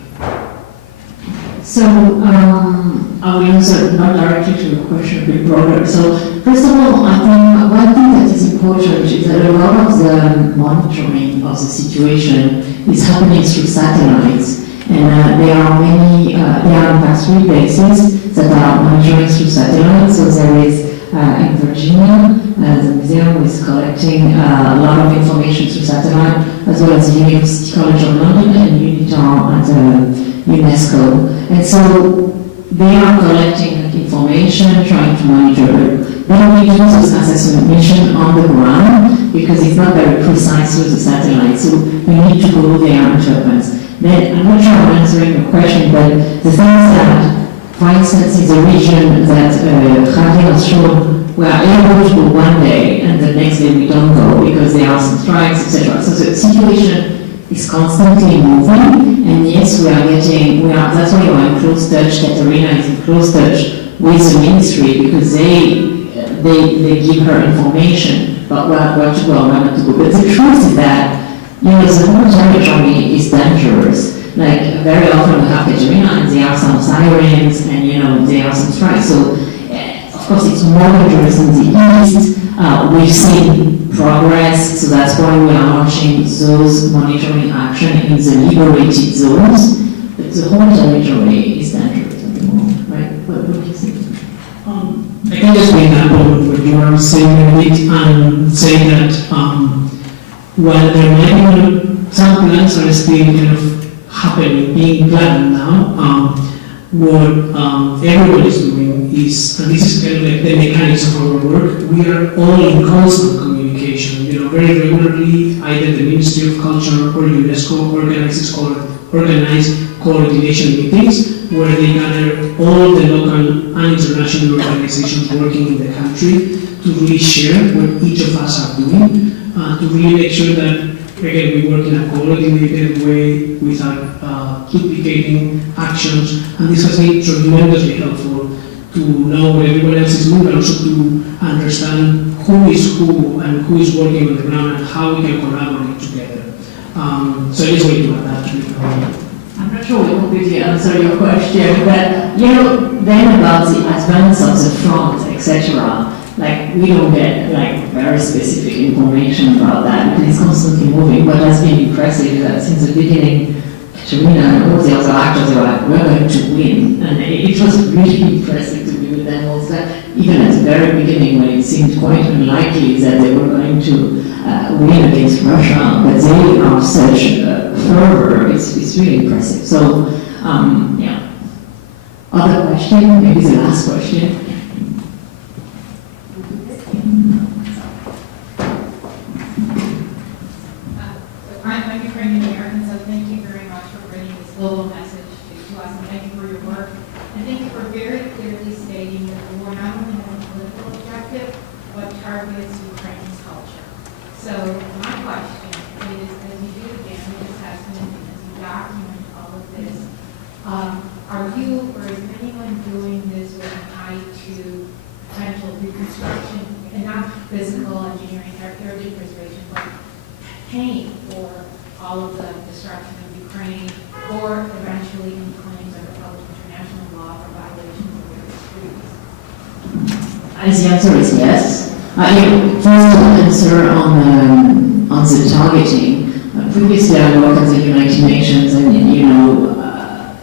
So, I will answer not directly to the question, a bit broader. So, first of all, I think one thing that is important is that a lot of the monitoring of the situation is happening through satellites. And there are many, there are in fact 3 bases that are monitoring through satellites. So there is in Virginia. The museum is collecting a lot of information through satellite, as well as the University College of London and UNITAR and UNESCO. And so they are collecting information, trying to monitor. They don't need to do this assessment mission on the ground because it's not very precise with the satellite. So we need to go there and advance. Then I'm not sure I'm answering your question, but the thing is that, for instance, in the region that Javier has shown, we are able to go one day and the next day we don't go because there are some strikes, etc. So the situation is constantly moving, and yes, that's why we're in close touch. Katerina is in close touch with the ministry because they give her information about where to go and where not to go. But the truth is that, the whole territory is dangerous. Like, very often we have Katerina and there are some sirens and, there are some strikes. So, of course, it's more dangerous in the east. We've seen progress, so that's why we are launching those monitoring action in the liberated zones. But the whole territory is dangerous at the moment, right? What do you think? I can just make that point what you are saying a bit and say that while there might be some plans are still kind of happening, being planned now, what everybody is doing is, and this is kind of like the mechanics of our work, we are all in constant communication. Very regularly, either the Ministry of Culture or UNESCO organize coordination meetings where they gather all the local and international organizations working in the country to really share what each of us are doing, to really make sure that, again, we work in a coordinated way without duplicating actions, and this has been tremendously helpful to know what everyone else is doing, but also to understand who is who and who is working on the ground and how we can collaborate together. So I just want to add that to it. I'm not sure we completely answer your question, but then about the advance of the front, etc. Like, we don't get very specific information about that because it's constantly moving. What has been impressive is that since the beginning, Katerina and all the other actors were like, we're going to win. And it was really impressive to be with them also, even at the very beginning when it seemed quite unlikely that they were going to win against Russia, but they are such fervor, it's really impressive. So, yeah. Other question, maybe the last question. I'm Ukrainian American, so thank you very much for bringing this global message to us, and thank you for your work. And thank you for very clearly stating that the war not only has a political objective, but targets Ukraine's culture. So my question is, as you do the damage assessment, and as you document all of this, are you or is anyone doing this with an eye to potential reconstruction, and not physical engineering, heritage preservation, but paying for all of the destruction of Ukraine, or eventually any claims under public international law for violations of various treaties? The answer is yes. First to answer on the targeting. Previously I worked at the United Nations and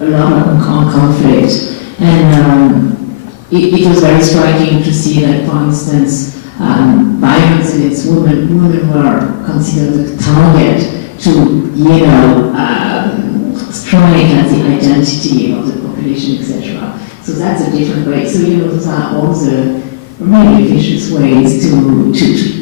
a lot on conflict, and it was very striking to see that, for instance, violence against women were considered a target to, strike at the identity of the population, etc. So that's a different way. So, those are all the really vicious ways to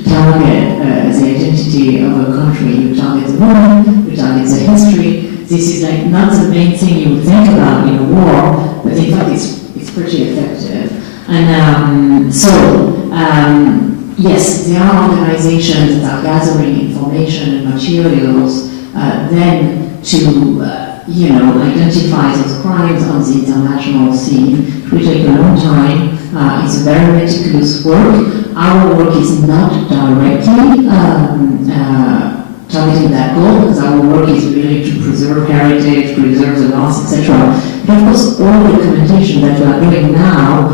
target the identity of a country. You target the woman, you target the history. This is like not the main thing you would think about in a war, but in fact it's pretty effective. And yes, there are organizations that are gathering information and materials then to identify those crimes on the international scene. It will take a long time. It's very meticulous work. Our work is not directly targeting that goal, because our work is really to preserve heritage, preserve the loss, etc. But of course, all the documentation that we are doing now,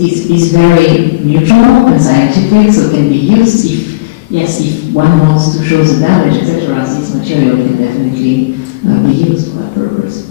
is very neutral and scientific, so can be used if one wants to show the damage, etc. This material can definitely be used for that purpose.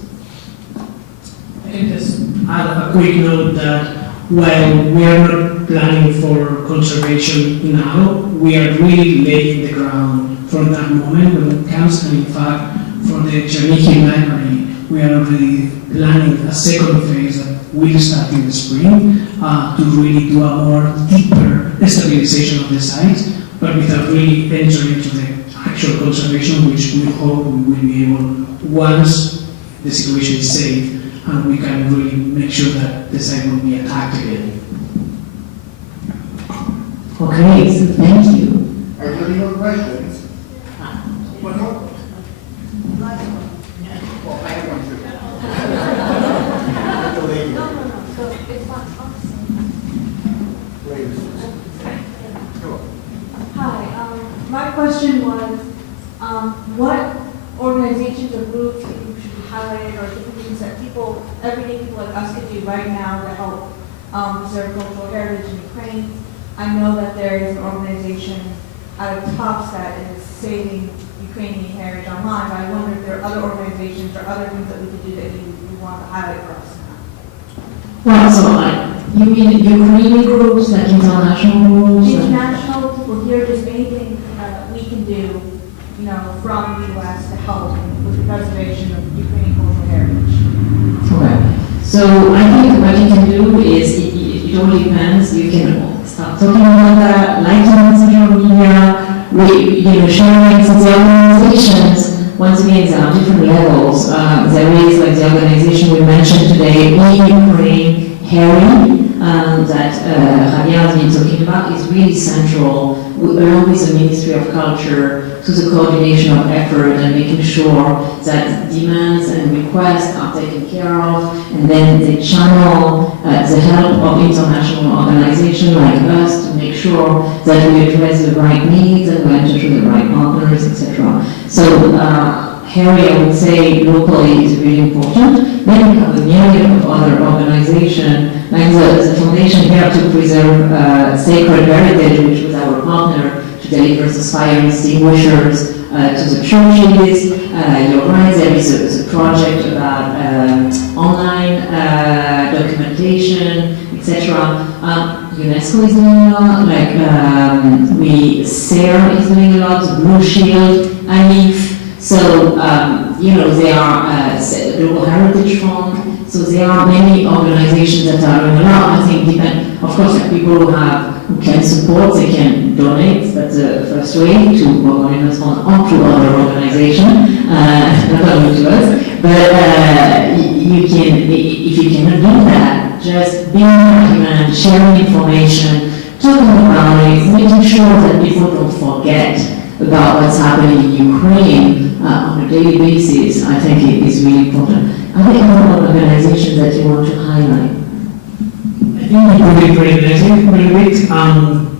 I can just add a quick note that while we are not planning for conservation now. We are really laying the ground for that moment when it comes, and in fact, for the Chernihiv library, we are already planning a second phase that will start in the spring to really do a more deeper stabilization of the site, but without really entering into the actual conservation, which we hope we will be able, once the situation is safe, and we can really make sure that the site will be attacked again. Okay, so thank you. Are there any more questions? One more? Well, I have one too. The lady. Ladies. Go on. Hi, my question was, what organizations or groups that you should be highlighted or different things that people, everyday people like us could do right now to help preserve cultural heritage in Ukraine? I know that there is an organization out of TOPS that is saving Ukrainian heritage online, but I wonder if there are other organizations or other things that we could do that you want to highlight for us now. Well, so you mean Ukrainian groups, like international groups? International people here, just anything we can do, from the U.S. to help with the preservation of Ukrainian cultural heritage. Okay. So I think what you can do is, it all depends. You can start talking about that, liking on social media, sharing with the organizations. Once again, there are different levels. There is like the organization we mentioned today, Ukraine, Harry, that Javier has been talking about, is really central, along with the Ministry of Culture, to the coordination of effort and making sure that demands and requests are taken care of, and then they channel the help of international organizations like us to make sure that we address the right needs and we enter to the right partners, etc. So Harry, I would say locally is really important. Then we have a myriad of other organizations, like the Foundation here to Preserve Sacred Heritage, which was our partner to deliver the fire extinguishers to the churches. You're right, there is a project about online documentation, etc. UNESCO is doing a lot, like SARE is doing a lot, the Blue Shield, ANIF. So, there are the Global Heritage Fund, so there are many organizations that are doing a lot. I think of course, people who can support, they can donate. That's the first way to organize fund or to other organizations, not only to us. But you can, if you cannot do that, just being document, sharing information, talking about it, making sure that people don't forget about what's happening in Ukraine on a daily basis, I think it is really important. Are there other organizations that you want to highlight? I think we could be very organizing very big.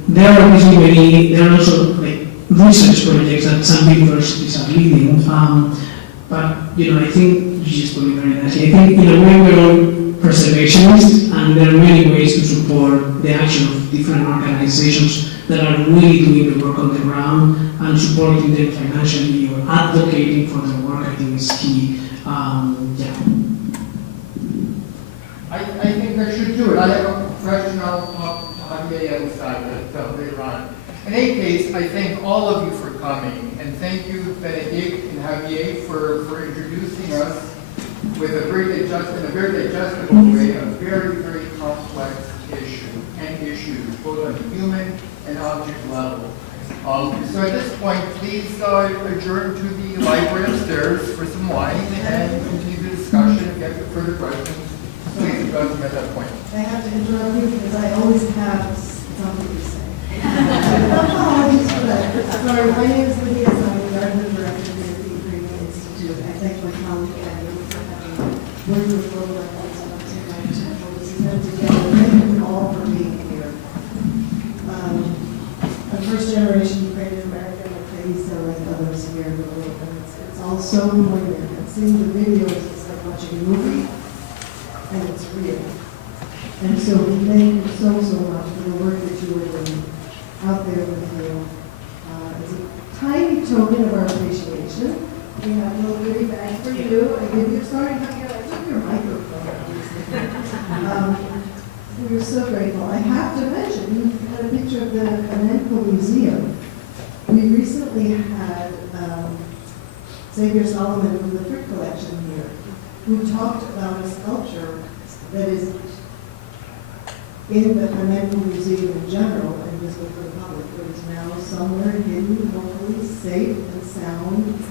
There are obviously there are also like research projects that some universities are leading. But I think just probably very nice. I think we're all preservationists, and there are many ways to support the action of different organizations that are really doing the work on the ground and supporting them financially or advocating for their work. I think is key. I think that should do it. I have a question I'll talk to Javier on the side later on. In any case, I thank all of you for coming, and thank you, Bénédicte and Javier, for introducing us with a very digestible way, a very, very complex issues, both on the human and object level. So at this point, please adjourn to the library upstairs for some wine and continue the discussion. If you have further questions, please address them at that point. I have to interrupt you because I always have something to say. Apologies for that. Sorry, my name is Lydia. I'm the Garden Director here at the Ukrainian Institute. I thank my colleague Annie for having worked with global efforts and to my potential this event together. Thank you all for being here. I'm first generation Ukrainian American, like Lisa, like others here in the world, and it's all so poignant. And seeing the videos is like watching a movie, and it's real. And so we thank you so much for the work that you are doing out there with you. As a tiny token of our appreciation, we have a little goodie bag for you. I give you, sorry, Javier, I took your microphone. We're so grateful. I have to mention, you had a picture of the Flamenco Museum. We recently had Xavier Solomon from the Frick Collection here, who talked about a sculpture that is in the Flamenco Museum in general and visible for the public. It is now somewhere hidden, hopefully safe and sound,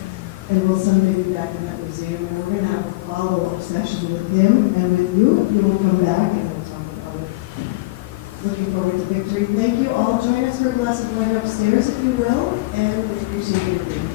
and will someday be back in that museum. And we're going to have a follow-up session with him and with you. You will come back and we'll talk about it. Looking forward to victory. Thank you all. Join us for a glass of wine upstairs if you will, and we appreciate your being here.